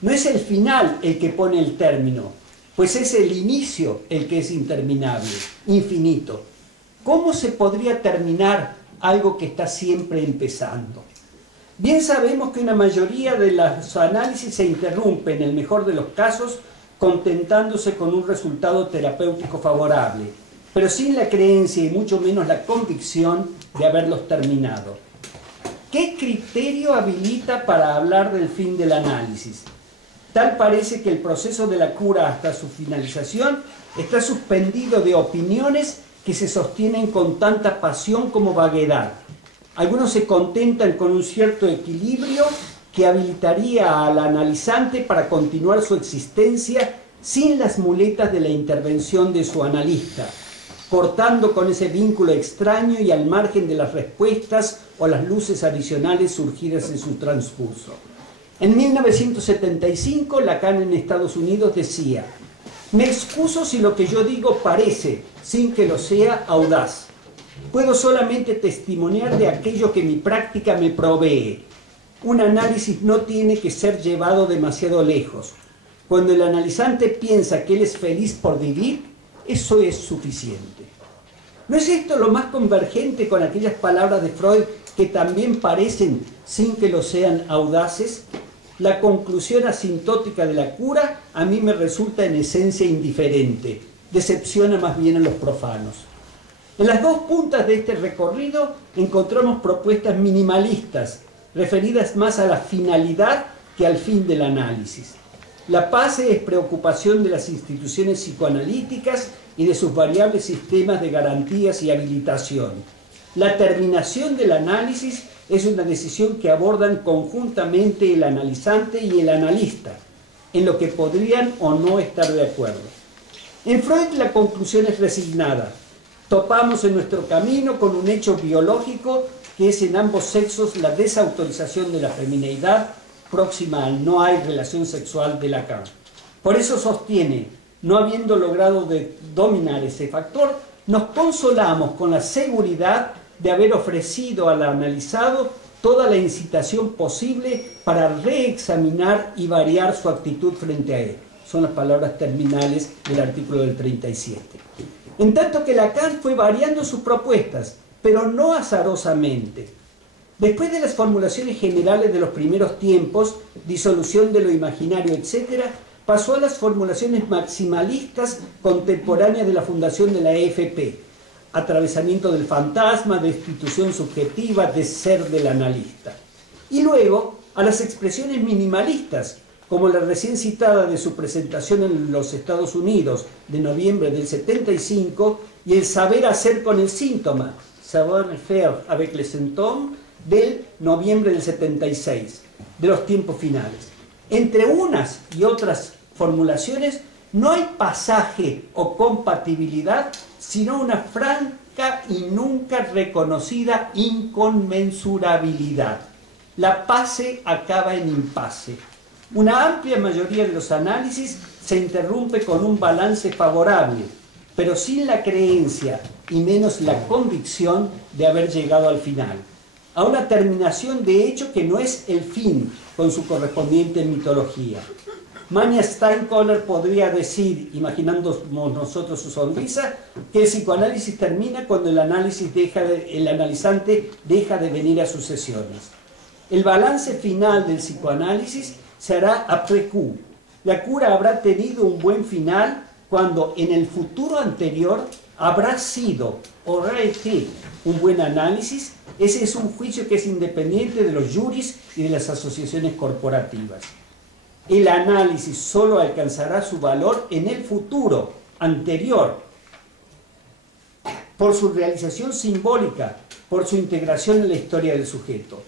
No es el final el que pone el término, pues es el inicio el que es interminable, infinito. ¿Cómo se podría terminar algo que está siempre empezando? Bien sabemos que una mayoría de los análisis se interrumpe, en el mejor de los casos, contentándose con un resultado terapéutico favorable, pero sin la creencia y mucho menos la convicción de haberlos terminado. ¿Qué criterio habilita para hablar del fin del análisis? Tal parece que el proceso de la cura hasta su finalización está suspendido de opiniones que se sostienen con tanta pasión como vaguedad. Algunos se contentan con un cierto equilibrio que habilitaría al analizante para continuar su existencia sin las muletas de la intervención de su analista, cortando con ese vínculo extraño y al margen de las respuestas o las luces adicionales surgidas en su transcurso. En 1975, Lacan en Estados Unidos decía: me excuso si lo que yo digo parece, sin que lo sea, audaz. Puedo solamente testimoniar de aquello que mi práctica me provee. Un análisis no tiene que ser llevado demasiado lejos. Cuando el analizante piensa que él es feliz por vivir, eso es suficiente. ¿No es esto lo más convergente con aquellas palabras de Freud que también parecen, sin que lo sean, audaces? La conclusión asintótica de la cura a mí me resulta en esencia indiferente, decepciona más bien a los profanos. En las dos puntas de este recorrido encontramos propuestas minimalistas, referidas más a la finalidad que al fin del análisis. La base es preocupación de las instituciones psicoanalíticas y de sus variables sistemas de garantías y habilitación. La terminación del análisis es una decisión que abordan conjuntamente el analizante y el analista, en lo que podrían o no estar de acuerdo. En Freud la conclusión es resignada. Topamos en nuestro camino con un hecho biológico que es en ambos sexos la desautorización de la femineidad próxima al no hay relación sexual de Lacan. Por eso sostiene, no habiendo logrado dominar ese factor, nos consolamos con la seguridad de haber ofrecido al analizado toda la incitación posible para reexaminar y variar su actitud frente a él. Son las palabras terminales del artículo del 37. En tanto que Lacan fue variando sus propuestas, pero no azarosamente. Después de las formulaciones generales de los primeros tiempos, disolución de lo imaginario, etc., pasó a las formulaciones maximalistas contemporáneas de la fundación de la AFP, atravesamiento del fantasma, destitución subjetiva, de ser del analista. Y luego a las expresiones minimalistas, como la recién citada de su presentación en los Estados Unidos de noviembre del 75 y el saber hacer con el síntoma, savoir-faire avec les symptômes, del noviembre del 76, de los tiempos finales. Entre unas y otras formulaciones no hay pasaje o compatibilidad, sino una franca y nunca reconocida inconmensurabilidad. La pase acaba en impasse. Una amplia mayoría de los análisis se interrumpe con un balance favorable, pero sin la creencia y menos la convicción de haber llegado al final, a una terminación de hecho que no es el fin con su correspondiente mitología. Mania Steinkoller podría decir, imaginándonos nosotros su sonrisa, que el psicoanálisis termina cuando el analizante deja de venir a sus sesiones. El balance final del psicoanálisis se hará après coup. La cura habrá tenido un buen final cuando en el futuro anterior habrá sido, aura été, un buen análisis. Ese es un juicio que es independiente de los juris y de las asociaciones corporativas. El análisis solo alcanzará su valor en el futuro anterior, por su realización simbólica, por su integración en la historia del sujeto.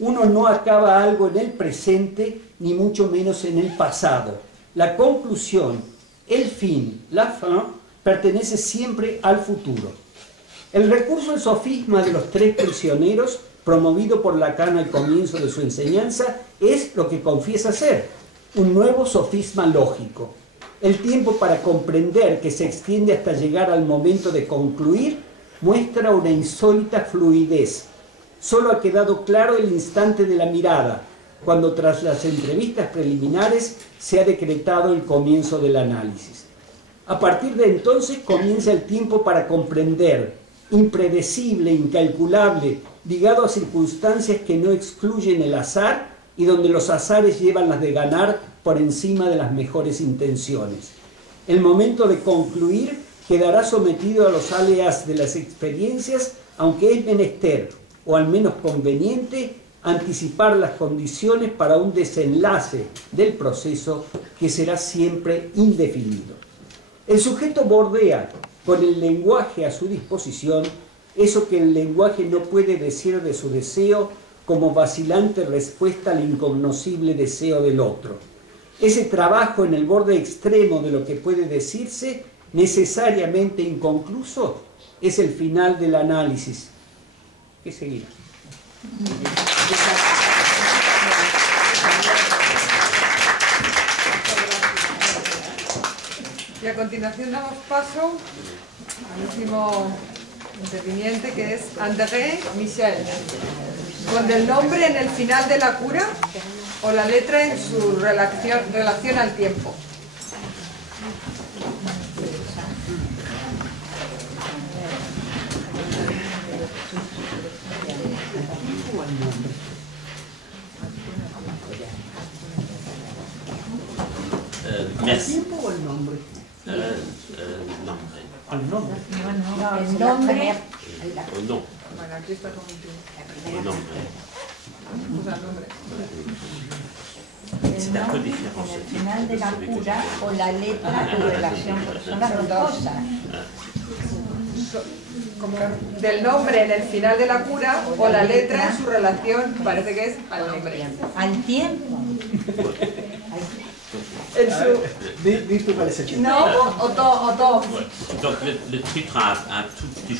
Uno no acaba algo en el presente, ni mucho menos en el pasado. La conclusión, el fin, la fin, pertenece siempre al futuro. El recurso al sofisma de los tres prisioneros, promovido por Lacan al comienzo de su enseñanza, es lo que confiesa ser un nuevo sofisma lógico. El tiempo para comprender, que se extiende hasta llegar al momento de concluir, muestra una insólita fluidez. Solo ha quedado claro el instante de la mirada, cuando tras las entrevistas preliminares se ha decretado el comienzo del análisis. A partir de entonces comienza el tiempo para comprender, impredecible, incalculable, ligado a circunstancias que no excluyen el azar y donde los azares llevan las de ganar por encima de las mejores intenciones. El momento de concluir quedará sometido a los alias de las experiencias, aunque es menester, o al menos conveniente, anticipar las condiciones para un desenlace del proceso que será siempre indefinido. El sujeto bordea con el lenguaje a su disposición eso que el lenguaje no puede decir de su deseo como vacilante respuesta al incognoscible deseo del otro. Ese trabajo en el borde extremo de lo que puede decirse, necesariamente inconcluso, es el final del análisis. ¿Qué seguirá? Y a continuación damos paso al último interviniente, que es André Michel, con el nombre en el final de la cura o la letra en su relación al tiempo. ¿El tiempo o el nombre? Nombre. Al nombre. El nombre, No, Bueno, aquí está como un tiempo. nombre. Usa el nombre. C'est un peu différent. En el final de la cura o la letra en relación, porque son las dos cosas. Como del nombre en el final de la cura o la letra en su relación, parece que es al nombre. Al tiempo. En su... Dis tu cuál es el tiempo. No, o todo. Donc le titre a un tout petit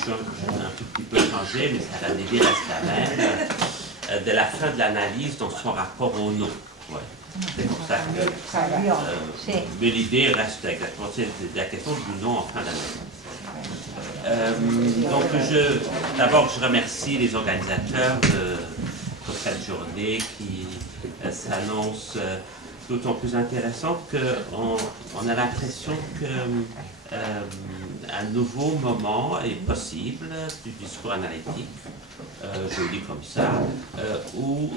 peu changé, mais ça, l'idée reste la même, de la fin de l'analyse dans son rapport au nom. Ouais. C'est pour ça que mais l'idée reste exactement, c'est la question du nom en fin d'analyse. Donc d'abord je remercie les organisateurs pour cette journée qui s'annonce d'autant plus intéressante qu'on a l'impression qu'un nouveau moment est possible du discours analytique, je le dis comme ça, où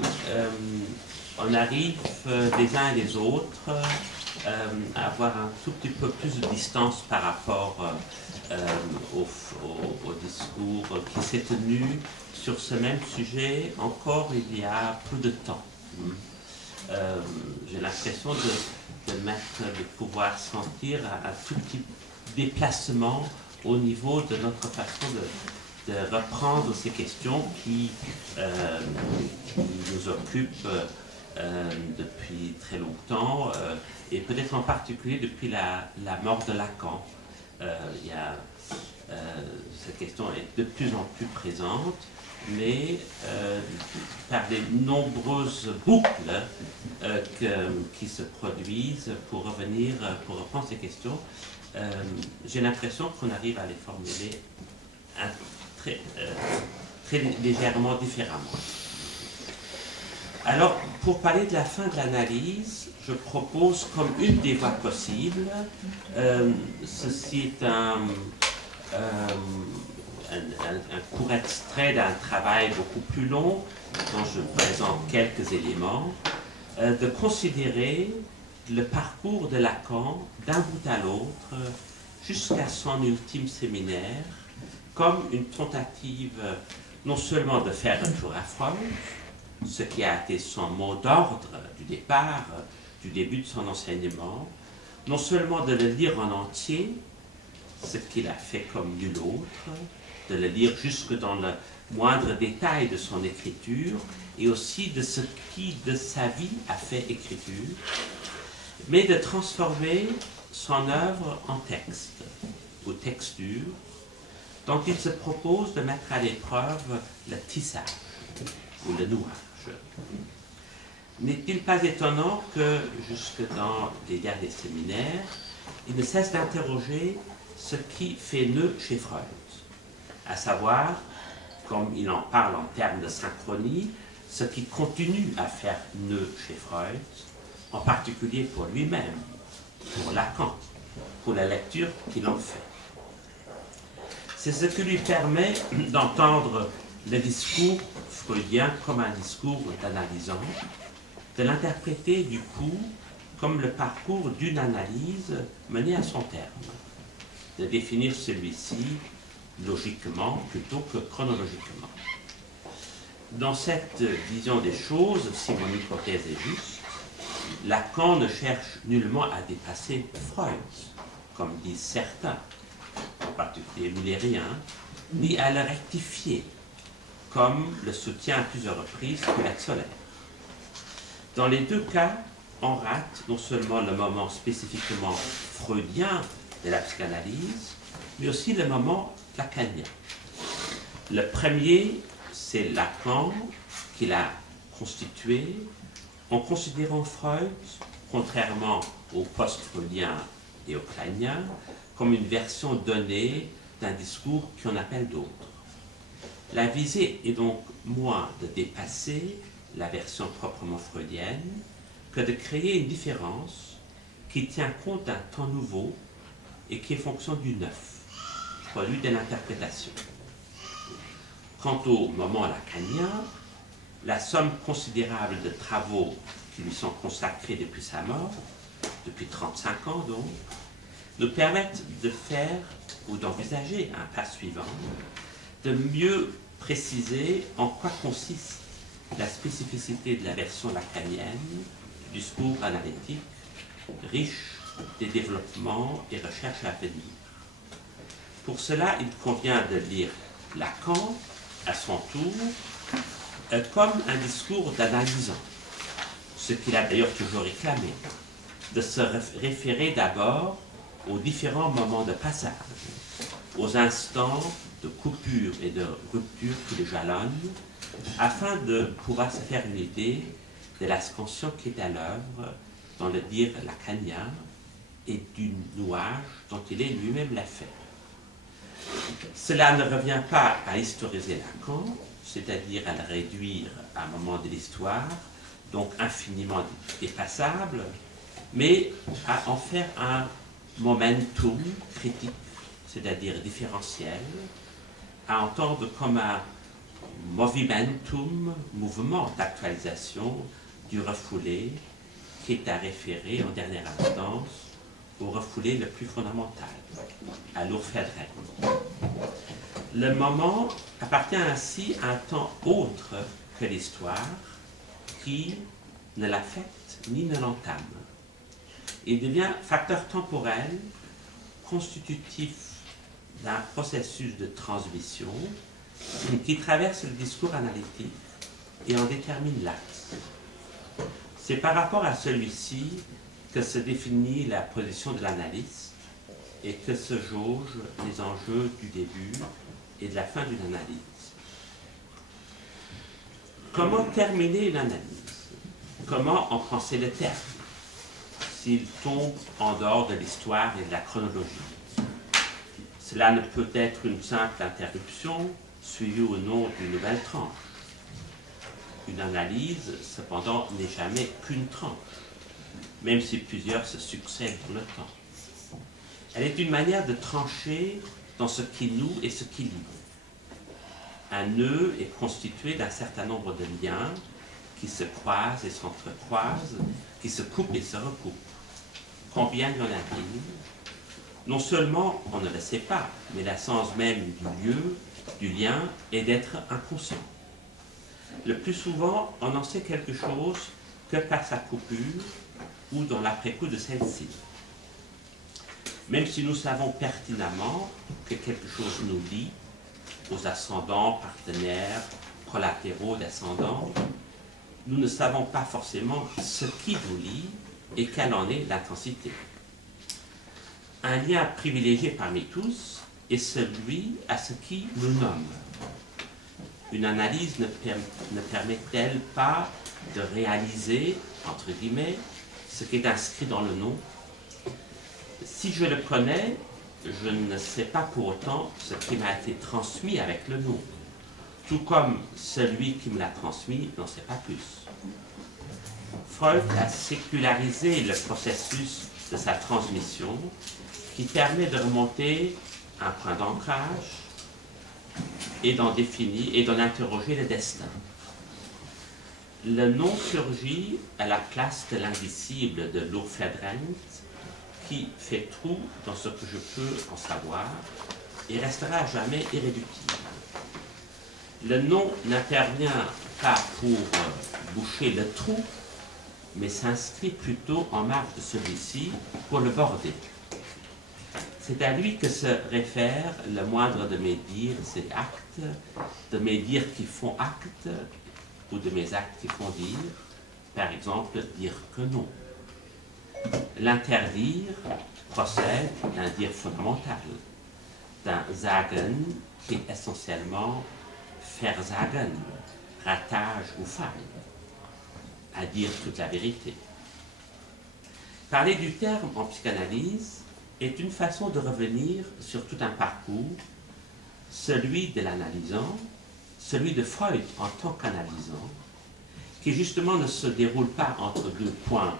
on arrive les uns et les autres à avoir un tout petit peu plus de distance par rapport au discours qui s'est tenu sur ce même sujet encore il y a peu de temps. J'ai l'impression de pouvoir sentir un tout petit déplacement au niveau de notre façon de reprendre ces questions qui nous occupent depuis très longtemps et peut-être en particulier depuis la mort de Lacan. Cette question est de plus en plus présente, mais par les nombreuses boucles qui se produisent pour reprendre ces questions, j'ai l'impression qu'on arrive à les formuler très légèrement différemment. Alors, pour parler de la fin de l'analyse, je propose comme une des voies possibles, ceci est un court extrait d'un travail beaucoup plus long, dont je présente quelques éléments, de considérer le parcours de Lacan d'un bout à l'autre jusqu'à son ultime séminaire comme une tentative non seulement de faire retour à Freud, ce qui a été son mot d'ordre du départ, du début de son enseignement, non seulement de le lire en entier, ce qu'il a fait comme nul autre, de le lire jusque dans le moindre détail de son écriture et aussi de ce qui de sa vie a fait écriture, mais de transformer son œuvre en texte ou texture dont il se propose de mettre à l'épreuve le tissage ou le nouage. N'est-il pas étonnant que, jusque dans les derniers séminaires, il ne cesse d'interroger ce qui fait nœud chez Freud, à savoir, comme il en parle en termes de synchronie, ce qui continue à faire nœud chez Freud, en particulier pour lui-même, pour Lacan, pour la lecture qu'il en fait. C'est ce qui lui permet d'entendre le discours freudien comme un discours d'analysant, de l'interpréter du coup comme le parcours d'une analyse menée à son terme, de définir celui-ci logiquement plutôt que chronologiquement. Dans cette vision des choses, si mon hypothèse est juste, Lacan ne cherche nullement à dépasser Freud, comme disent certains, en particulier mullériens, ni à le rectifier, comme le soutient à plusieurs reprises Colette Soler. Dans les deux cas, on rate non seulement le moment spécifiquement freudien de la psychanalyse, mais aussi le moment lacanien. Le premier, c'est Lacan qui l'a constitué en considérant Freud, contrairement au post-freudien et au kleynien, comme une version donnée d'un discours qu'on appelle d'autres. La visée est donc moins de dépasser la version proprement freudienne que de créer une différence qui tient compte d'un temps nouveau et qui est fonction du neuf, produit de l'interprétation. Quant au moment lacanien, la somme considérable de travaux qui lui sont consacrés depuis sa mort, depuis 35 ans donc, nous permettent de faire ou d'envisager un pas suivant, de mieux préciser en quoi consiste la spécificité de la version lacanienne du discours analytique, riche des développements et recherches à venir. Pour cela, il convient de lire Lacan, à son tour, comme un discours d'analysant, ce qu'il a d'ailleurs toujours réclamé, de se référer d'abord aux différents moments de passage, aux instants de coupure et de rupture qui le jalonnent, afin de pouvoir se faire une idée de la scansion qui est à l'œuvre dans le dire lacanien et du nouage dont il est lui-même l'affaire. Cela ne revient pas à historiser Lacan, c'est-à-dire à le réduire à un moment de l'histoire, donc infiniment dépassable, mais à en faire un momentum critique, c'est-à-dire différentiel, à entendre comme un movimentum, mouvement d'actualisation du refoulé qui est à référer en dernière instance au refoulé le plus fondamental, à l'Urfedren. Le moment appartient ainsi à un temps autre que l'histoire qui ne l'affecte ni ne l'entame. Il devient facteur temporel constitutif d'un processus de transmission qui traverse le discours analytique et en détermine l'axe. C'est par rapport à celui-ci que se définit la position de l'analyste et que se jaugent les enjeux du début et de la fin d'une analyse. Comment terminer une analyse? Comment en penser le terme, s'il tombe en dehors de l'histoire et de la chronologie? Cela ne peut être une simple interruption suivie ou non d'une nouvelle tranche. Une analyse, cependant, n'est jamais qu'une tranche, même si plusieurs se succèdent dans le temps. Elle est une manière de trancher dans ce qui noue et ce qui lie. Un nœud est constitué d'un certain nombre de liens qui se croisent et s'entrecroisent, qui se coupent et se recoupent. Combien y en a-t-il? Non seulement on ne le sait pas, mais l'essence même du lieu, du lien, est d'être inconscient. Le plus souvent, on en sait quelque chose que par sa coupure ou dans l'après-coup de celle-ci. Même si nous savons pertinemment que quelque chose nous lie aux ascendants, partenaires, collatéraux d'ascendants, nous ne savons pas forcément ce qui nous lie et quelle en est l'intensité. Un lien privilégié parmi tous est celui à ce qui nous nomme. Une analyse ne permet-elle pas de réaliser, entre guillemets, ce qui est inscrit dans le nom? Si je le connais, je ne sais pas pour autant ce qui m'a été transmis avec le nom, tout comme celui qui me l'a transmis n'en sait pas plus. Freud a sécularisé le processus de sa transmission qui permet de remonter un point d'ancrage et d'en définir et d'en interroger le destin. Le nom surgit à la place de l'indicible de l'Urfedren qui fait trou dans ce que je peux en savoir et restera à jamais irréductible. Le nom n'intervient pas pour boucher le trou, mais s'inscrit plutôt en marge de celui-ci pour le border. C'est à lui que se réfère le moindre de mes dires et actes, de mes dires qui font acte, ou de mes actes qui font dire, par exemple, dire que non. L'interdire procède d'un dire fondamental. d'un Sagen qui est essentiellement versagen, ratage ou faille, à dire toute la vérité. Parler du terme en psychanalyse est une façon de revenir sur tout un parcours, celui de l'analysant, celui de Freud en tant qu'analysant, qui justement ne se déroule pas entre deux points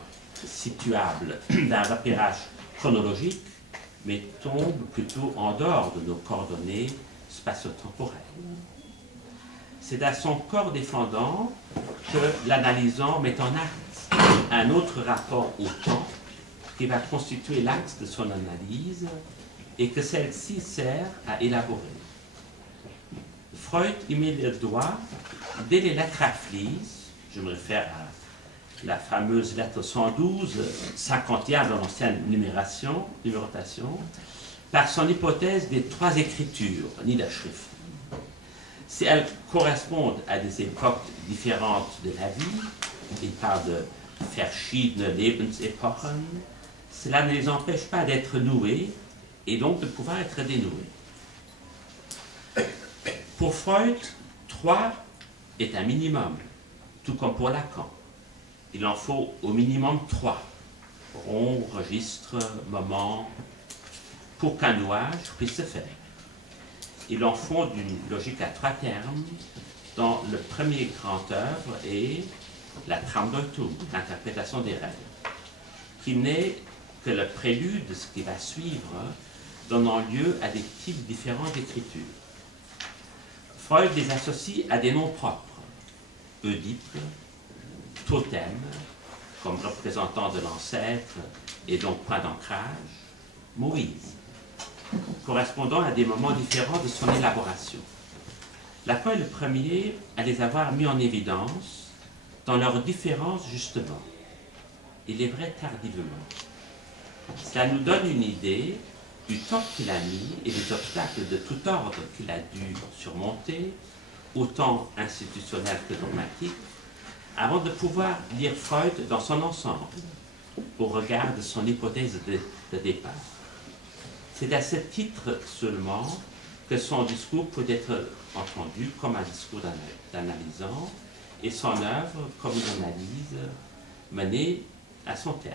situables d'un repérage chronologique, mais tombe plutôt en dehors de nos coordonnées spatio-temporelles. C'est à son corps défendant que l'analysant met en acte un autre rapport au temps qui va constituer l'axe de son analyse et que celle-ci sert à élaborer. Freud y met le doigt dès les lettres à Flies, je me réfère à la fameuse lettre 112, 51 dans l'ancienne numérotation, par son hypothèse des trois écritures, Niederschrift. Si elles correspondent à des époques différentes de la vie, il parle de verschiedene Lebensepochen, cela ne les empêche pas d'être nouées et donc de pouvoir être dénouées. Pour Freud, 3 est un minimum, tout comme pour Lacan. Il en faut au minimum 3, rond, registre, moment, pour qu'un nouage puisse se faire. Il en faut d'une logique à 3 termes, dont le premier grand œuvre est la Traumdeutung, l'interprétation des rêves, qui n'est que le prélude de ce qui va suivre, donnant lieu à des types différents d'écriture. Freud les associe à des noms propres, Oedipe, totem, comme représentant de l'ancêtre et donc point d'ancrage, Moïse, correspondant à des moments différents de son élaboration. Lacan est le premier à les avoir mis en évidence dans leurs différences justement. Il est vrai tardivement. Cela nous donne une idée du temps qu'il a mis et des obstacles de tout ordre qu'il a dû surmonter, autant institutionnels que dogmatiques, avant de pouvoir lire Freud dans son ensemble, au regard de son hypothèse de départ. C'est à ce titre seulement que son discours peut être entendu comme un discours d'analysant et son œuvre comme une analyse menée à son terme.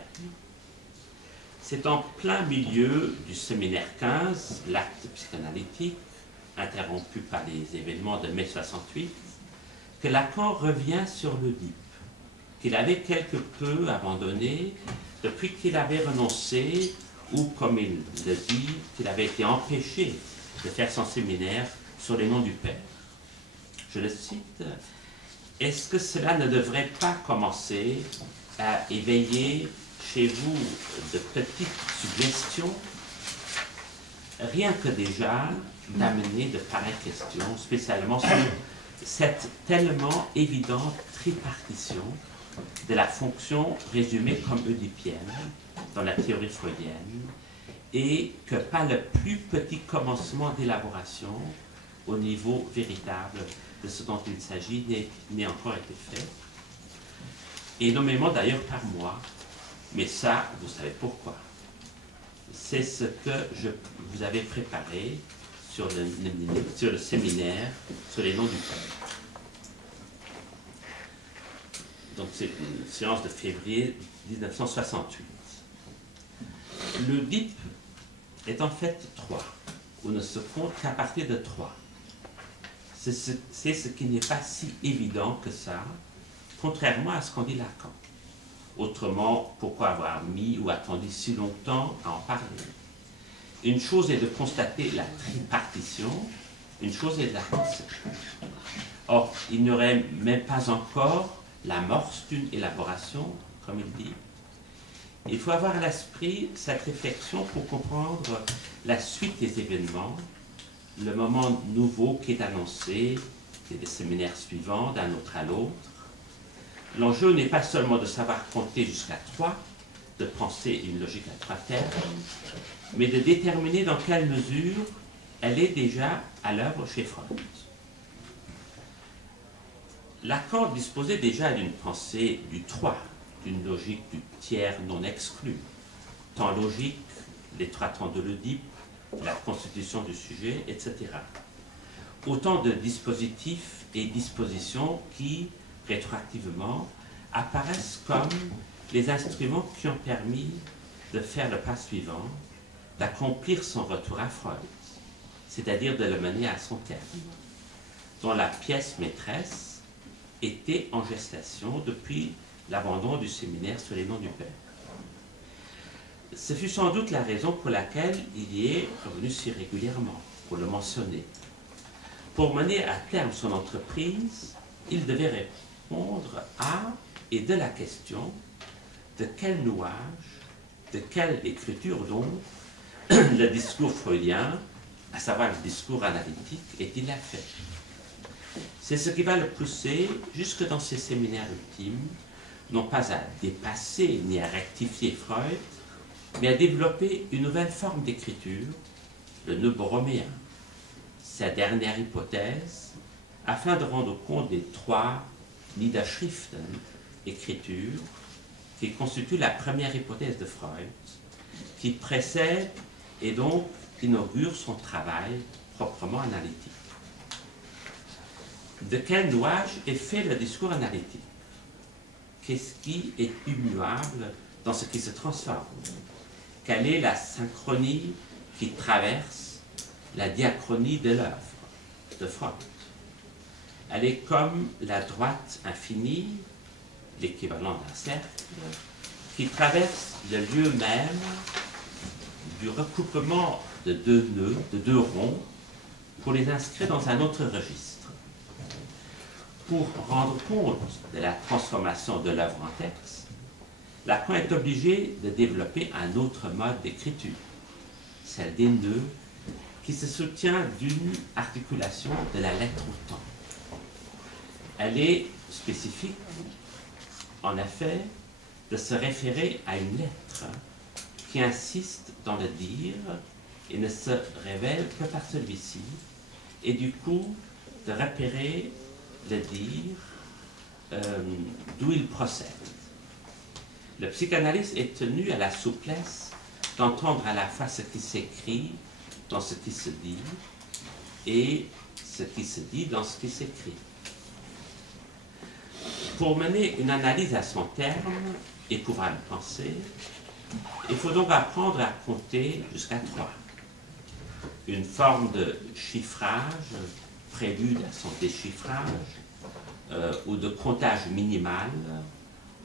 C'est en plein milieu du séminaire 15, l'acte psychanalytique, interrompu par les événements de mai 68, que Lacan revient sur l'Oedipe, qu'il avait quelque peu abandonné depuis qu'il avait renoncé, ou comme il le dit, qu'il avait été empêché de faire son séminaire sur les noms du Père. Je le cite, « Est-ce que cela ne devrait pas commencer à éveiller chez vous de petites suggestions, rien que déjà d'amener de pareilles questions, spécialement sur cette tellement évidente tripartition de la fonction résumée comme oedipienne dans la théorie freudienne, et que pas le plus petit commencement d'élaboration au niveau véritable de ce dont il s'agit n'ait encore été fait, et nommément d'ailleurs par moi, mais ça, vous savez pourquoi. C'est ce que je vous avais préparé sur le séminaire sur les noms du Père. Donc c'est une séance de février 1968. L'Oedipe est en fait 3, ou ne se compte qu'à partir de 3. C'est ce qui n'est pas si évident que ça, contrairement à ce qu'en dit Lacan. Autrement, pourquoi avoir mis ou attendu si longtemps à en parler? Une chose est de constater la tripartition, une chose est de la penser. Or, il n'y aurait même pas encore l'amorce d'une élaboration, comme il dit. Il faut avoir à l'esprit cette réflexion pour comprendre la suite des événements, le moment nouveau qui est annoncé, et des séminaires suivants, d'un autre à l'autre. L'enjeu n'est pas seulement de savoir compter jusqu'à 3, de penser une logique à 3 termes, mais de déterminer dans quelle mesure elle est déjà à l'œuvre chez Freud. Lacan disposait déjà d'une pensée du 3, d'une logique du tiers non exclu, temps logique, les 3 temps de l'Oedipe, la constitution du sujet, etc. Autant de dispositifs et dispositions qui, rétroactivement, apparaissent comme les instruments qui ont permis de faire le pas suivant, d'accomplir son retour à Freud, c'est-à-dire de le mener à son terme, dont la pièce maîtresse était en gestation depuis l'abandon du séminaire sur les noms du Père. Ce fut sans doute la raison pour laquelle il y est revenu si régulièrement, pour le mentionner. Pour mener à terme son entreprise, il devait répondre à et de la question de quel nouage, de quelle écriture donc le discours freudien, à savoir le discours analytique, est-il fait. C'est ce qui va le pousser, jusque dans ses séminaires ultimes, non pas à dépasser ni à rectifier Freud, mais à développer une nouvelle forme d'écriture, le nœud borroméen, sa dernière hypothèse, afin de rendre compte des trois Niederschriften, écritures, qui constituent la première hypothèse de Freud, qui précède et donc inaugure son travail proprement analytique. De quel nouage est fait le discours analytique? Qu'est-ce qui est immuable dans ce qui se transforme? Quelle est la synchronie qui traverse la diachronie de l'œuvre de Freud? Elle est comme la droite infinie, l'équivalent d'un cercle, qui traverse le lieu même du recouplement de deux nœuds, de deux ronds, pour les inscrire dans un autre registre. Pour rendre compte de la transformation de l'œuvre en texte, Lacan est obligé de développer un autre mode d'écriture, celle des nœuds, qui se soutient d'une articulation de la lettre au temps. Elle est spécifique, en effet, de se référer à une lettre qui insiste dans le dire et ne se révèle que par celui-ci, et du coup de repérer le dire d'où il procède. Le psychanalyste est tenu à la souplesse d'entendre à la fois ce qui s'écrit dans ce qui se dit et ce qui se dit dans ce qui s'écrit. Pour mener une analyse à son terme et pouvoir le penser, il faut donc apprendre à compter jusqu'à 3. Une forme de chiffrage, prélude à son déchiffrage, ou de comptage minimal,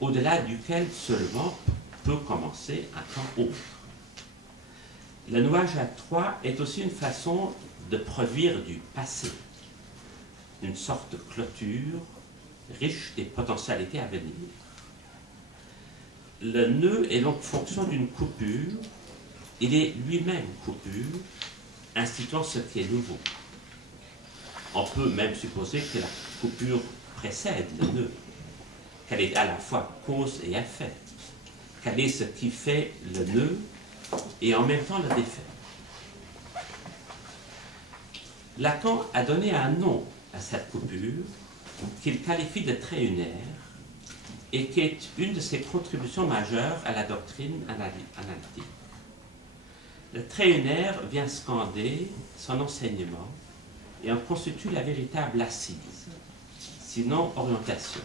au-delà duquel seulement peut commencer un temps autre. Le nouage à 3 est aussi une façon de produire du passé, une sorte de clôture riche des potentialités à venir. Le nœud est donc fonction d'une coupure, il est lui-même coupure, instituant ce qui est nouveau. On peut même supposer que la coupure précède le nœud, qu'elle est à la fois cause et effet, qu'elle est ce qui fait le nœud et en même temps le défait. Lacan a donné un nom à cette coupure qu'il qualifie de trait unaire et qui est une de ses contributions majeures à la doctrine analytique. Le trait unaire vient scander son enseignement et en constitue la véritable assise, sinon orientation.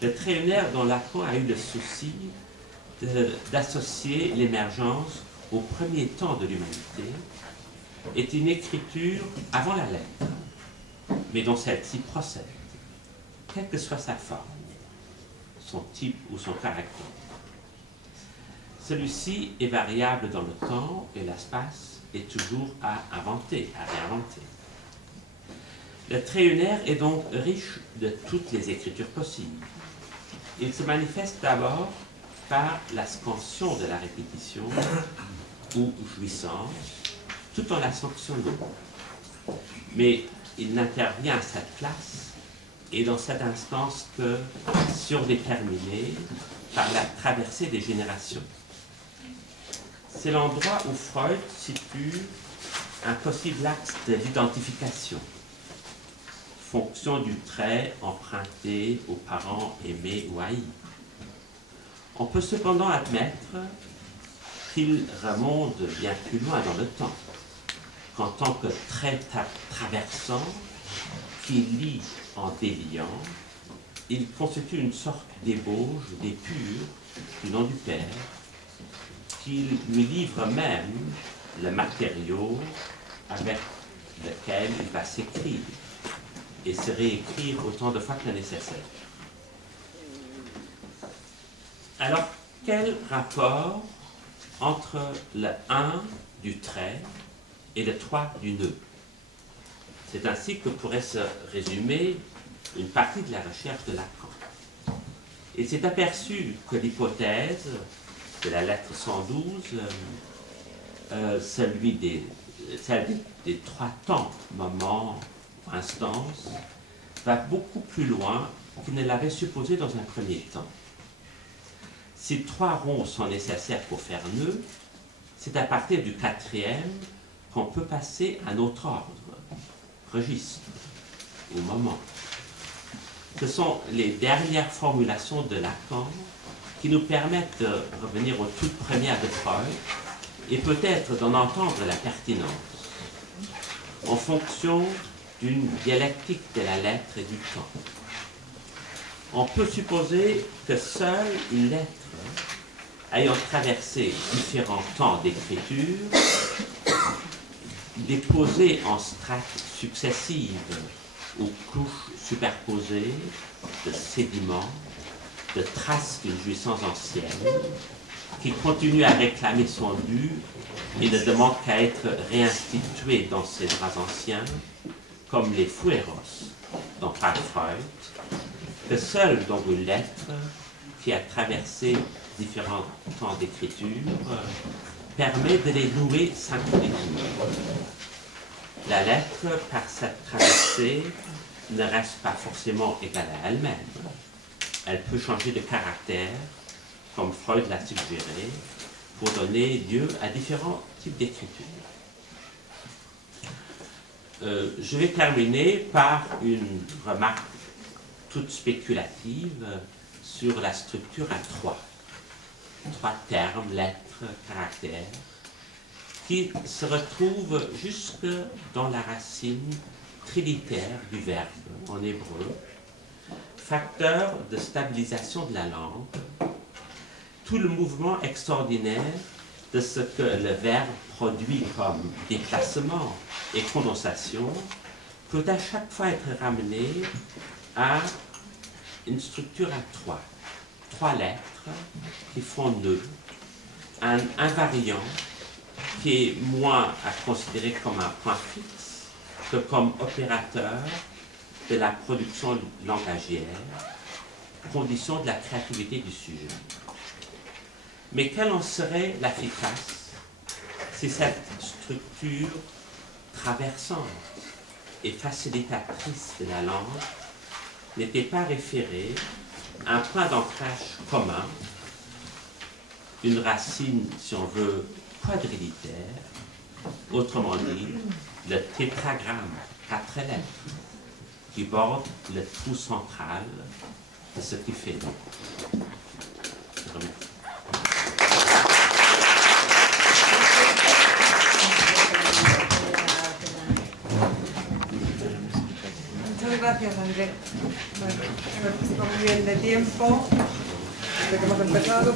Le trait unaire dont Lacan a eu le souci d'associer l'émergence au premier temps de l'humanité est une écriture avant la lettre, mais dont celle-ci procède, quelle que soit sa forme, son type ou son caractère. Celui-ci est variable dans le temps et l'espace est toujours à inventer, à réinventer. Le trait unaire est donc riche de toutes les écritures possibles. Il se manifeste d'abord par la scansion de la répétition ou jouissance, tout en la sanctionnant. Mais il n'intervient à cette place et dans cette instance que surdéterminée par la traversée des générations. C'est l'endroit où Freud situe un possible axe de l'identification, fonction du trait emprunté aux parents aimés ou haïs. On peut cependant admettre qu'il remonte bien plus loin dans le temps, qu'en tant que trait traversant qui lie en déliant, il constitue une sorte d'ébauche, d'épure du nom du Père, qu'il lui livre même le matériau avec lequel il va s'écrire et se réécrire autant de fois que nécessaire. Alors, quel rapport entre le 1 du trait et le 3 du nœud? C'est ainsi que pourrait se résumer une partie de la recherche de Lacan. Il s'est aperçu que l'hypothèse de la lettre 112, celle des 3 temps, moment, instance, va beaucoup plus loin qu'il ne l'avait supposé dans un premier temps. Si 3 ronds sont nécessaires pour faire nœud, c'est à partir du 4e qu'on peut passer à un autre ordre, registre ou moment. Ce sont les dernières formulations de Lacan qui nous permettent de revenir aux toutes premières de Freud et peut-être d'en entendre la pertinence en fonction d'une dialectique de la lettre et du temps. On peut supposer que seule une lettre ayant traversé différents temps d'écriture, déposée en strates successives ou couches superposées de sédiments, de traces d'une jouissance ancienne, qui continue à réclamer son dû et ne demande qu'à être réinstituée dans ses draps anciens, comme les fueros dont parle Freud, que seule donc une lettre qui a traversé différents temps d'écriture permet de les nouer sans détour. La lettre, par cette traversée, ne reste pas forcément égale à elle-même. Elle peut changer de caractère, comme Freud l'a suggéré, pour donner lieu à différents types d'écriture. Je vais terminer par une remarque toute spéculative sur la structure à 3 termes, lettres, caractères, qui se retrouvent jusque dans la racine trilitaire du verbe en hébreu, facteur de stabilisation de la langue, tout le mouvement extraordinaire de ce que le verbe produit comme déplacement et condensation peut à chaque fois être ramené à une structure à 3 lettres qui font nœud, un invariant qui est moins à considérer comme un point fixe que comme opérateur de la production langagière, condition de la créativité du sujet. Mais quelle en serait l'efficace si cette structure traversante et facilitatrice de la langue n'était pas référée à un point d'ancrage commun, une racine, si on veut, quadrilitaire, autrement dit, le tétragramme 4 lettres, qui borde le trou central de ce qui fait nous. Je remercie. Muchas gracias, Andrés. Bueno, hemos muy bien de tiempo, desde que hemos empezado.